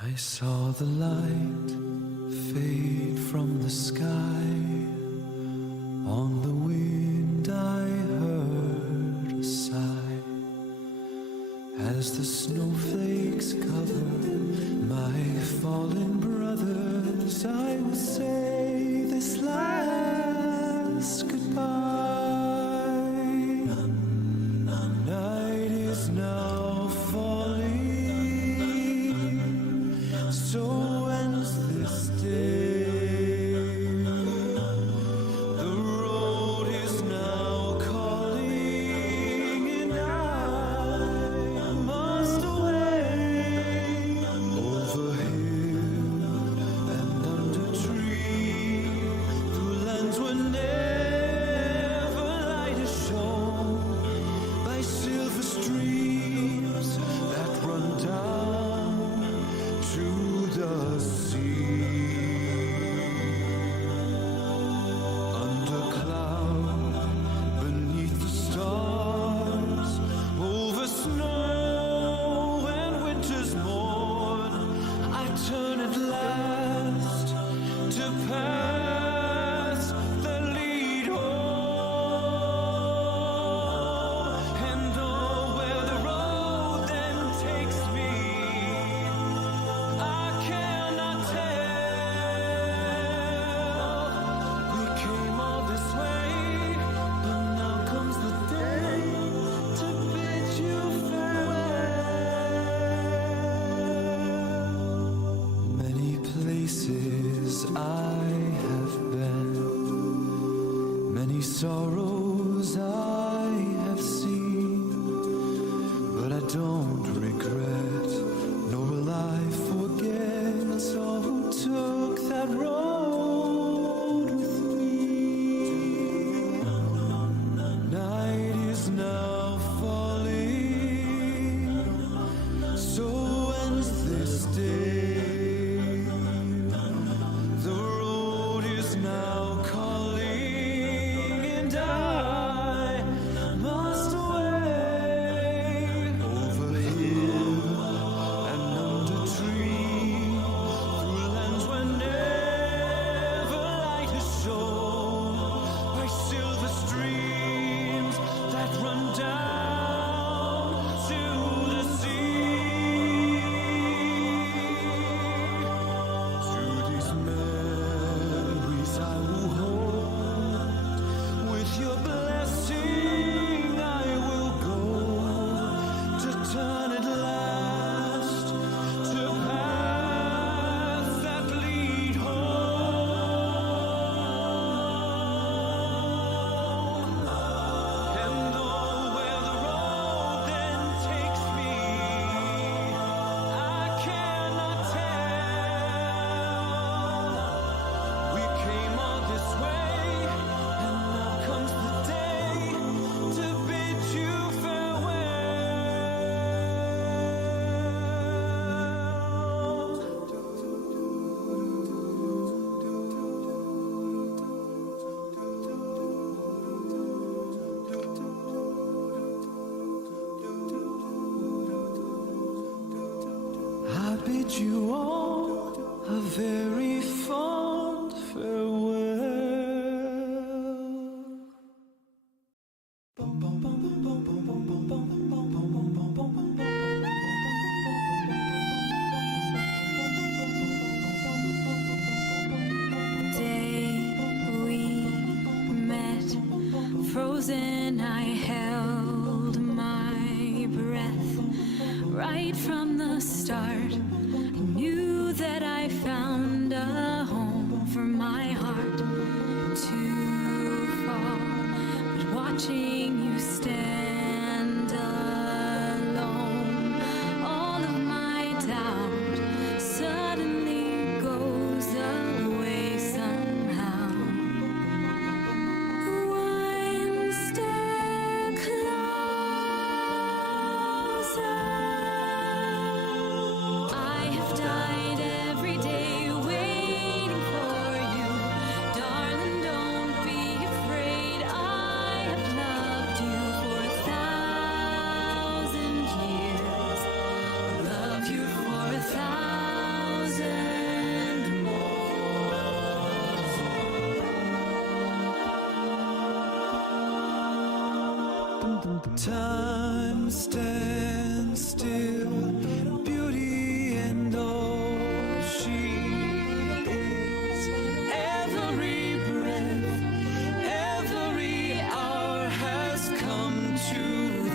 I saw the light fade from the sky. On the wind I heard a sigh. As the snowflakes cover my fallen brothers, I will say this last goodbye. Night is now falling. So ends this day. sorrows I have seen, but I don't regret, nor will I forget all who took that road with me. Night is now falling, so ends this day. The road is now calling, and I must away over hill and under tree, through lands where never light has shone, by silver streams that run down to the sea. To these memories I will hold, with your blessing I will go, to turn at last to paths that lead home. And oh, where the road then takes me, I cannot tell. We came all this way, and now comes the day to bid you farewell. I bid you all a very fond farewell. Day we met, frozen, I held my breath. Right from the start, I knew that I found a home for my heart to fall. But watching you stand alone, all of my doubt suddenly goes away somehow. One step closer. I have died every day waiting for you. Darling, don't be afraid. I have loved you for 1,000 years. Love you for 1,000 more. Time stands still, beauty and all she is. Every breath, every hour has come to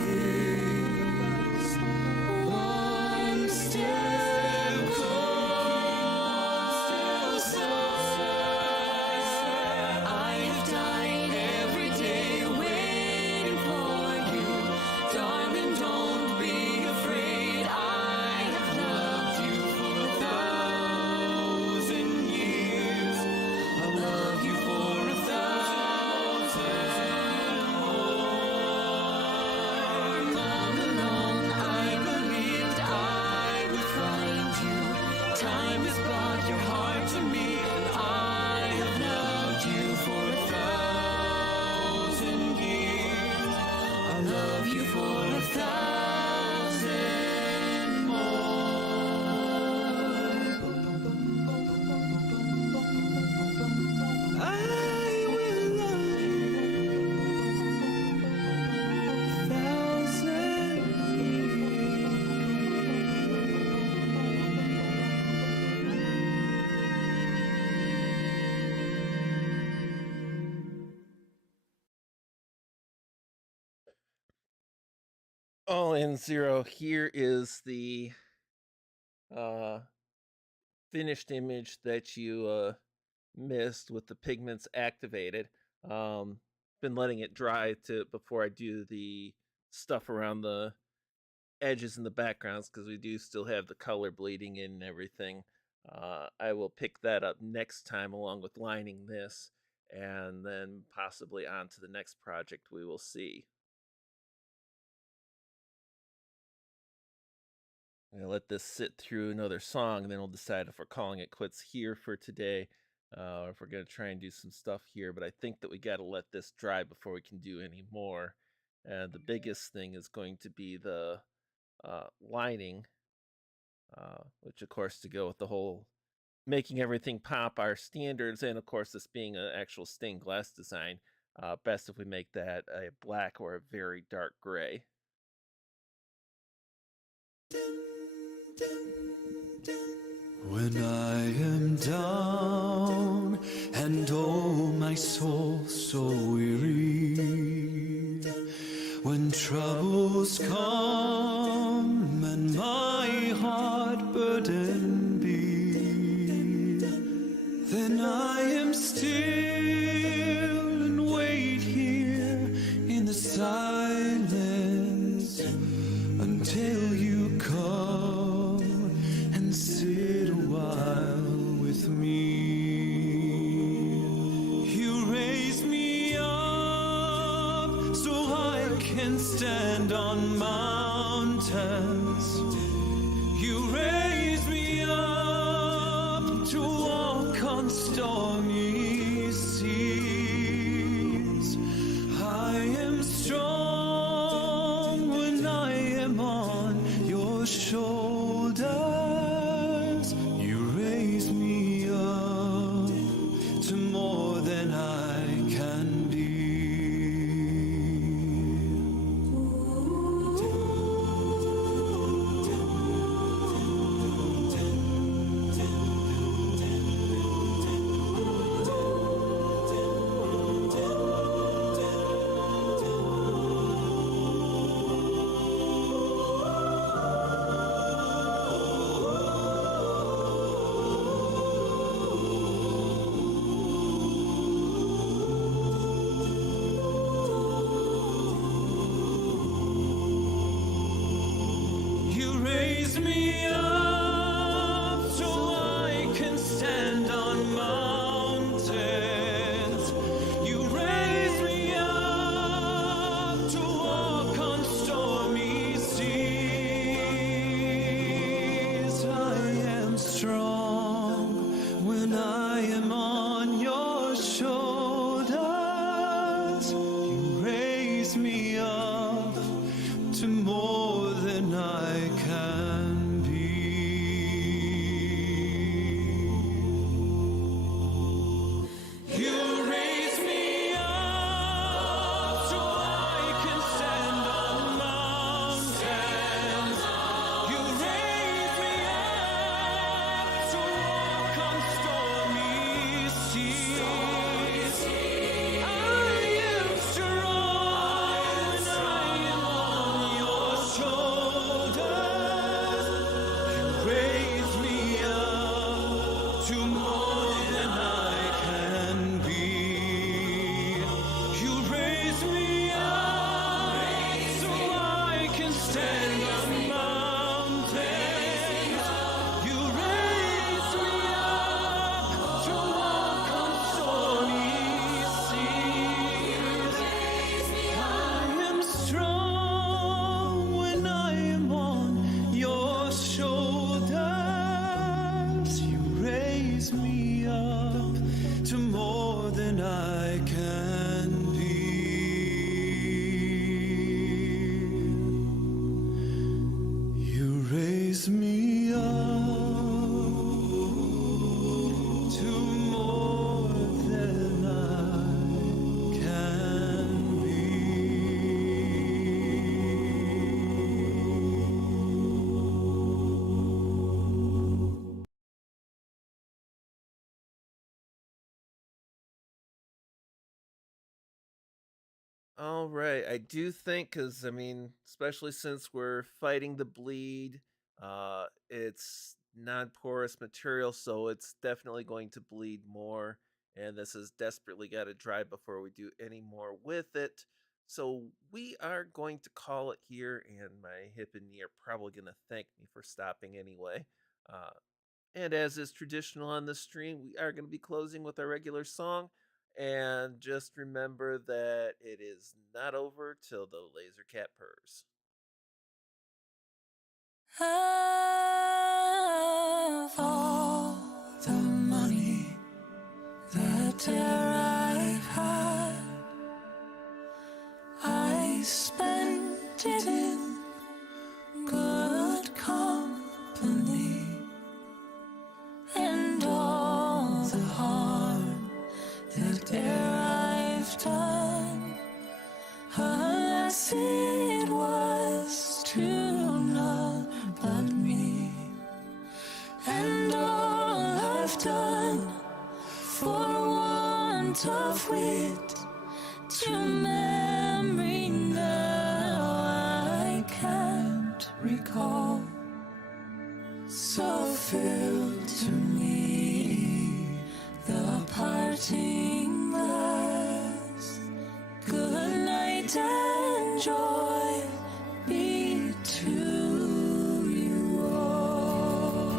this. One step closer. I have died every day waiting for you. Darling, don't be afraid. I have loved you for 1,000 years. I love you for 1,000 more. All along I believed I would find you. Time has brought your heart to me, and I have loved you for 1,000 years. I love you for 1,000 more. I will love you 1,000 All in zero. Here is the finished image that you missed with the pigments activated. been letting it dry to before I do the stuff around the edges and the backgrounds because we do still have the color bleeding in and everything. I will pick that up next time along with lining this, and then possibly on to the next project we will see. I'm gonna let this sit through another song, and then we'll decide if we're calling it quits here for today, or if we're gonna try and do some stuff here. But I think that we got to let this dry before we can do any more. And the biggest thing is going to be the lining, which of course to go with the whole making everything pop our standards, and of course this being an actual stained glass design, best if we make that a black or a very dark gray. When I am down and oh my soul so weary, when troubles come and my heart burden be, then I am still and wait here in the silence until you come and sit a while with me. You raise me up so I can stand on mountains. You raise me up to walk on stormy seas. I am strong when I am on your shoulders. You raise me up to more than I can be. You raise me up so I can stand on mountains. You raise me up to walk on stormy seas. I am strong when I am on your shoulders. You raise me up to more than I can be. You raise me up so I can stand on mountains. You raise me up to walk on stormy seas. I am strong when I am on your shoulders. You raise me up to more than I can be. You raise me up so I can stand on mountains. You raise me up to walk on stormy seas. I am strong when I am on your shoulders. You raise me up to more than I can be. You raise me up to more than I can be. All right, I do think because I mean, especially since we're fighting the bleed, it's non-porous material, so it's definitely going to bleed more. and this has desperately got to dry before we do any more with it. So we are going to call it here, and my hip and knee are probably going to thank me for stopping anyway. And as is traditional on the stream, we are going to be closing with our regular song. And just remember that it is not over till the laser cat purrs. Of all the money that I've had, I spent it in good company, and all the harm that I've done, alas, it was to none but me. And all I've done for want of wit to memory now I can't recall. So fill to me the parting glass. Good night and joy be to you all.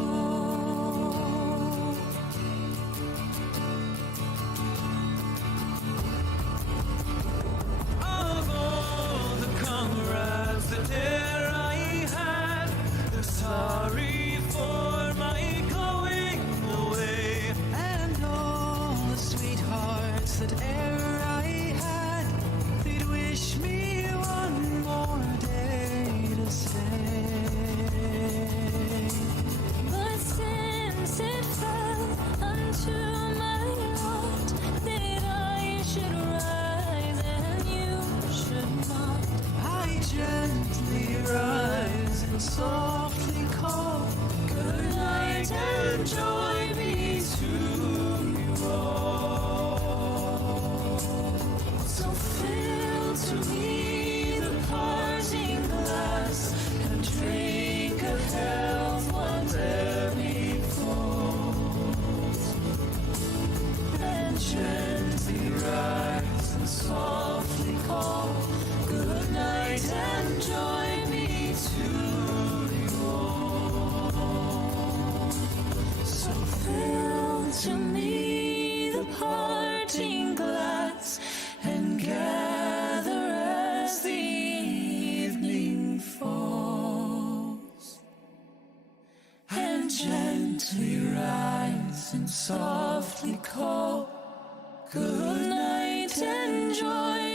Of all the comrades that e'er I had, they're sorry for my going away. And all the sweethearts that e'er I had, they'd wish me one more day to stay. But since it fell unto my lot that I should rise and you should not, I gently rise and softly call, good night and joy be to you all. So fill to me the parting glass and drink of health whatever befalls, and gently rise and softly call, good night and joy be to you all. So fill to me the parting glass and gather as the evening falls, and gently rise and softly call, good night and joy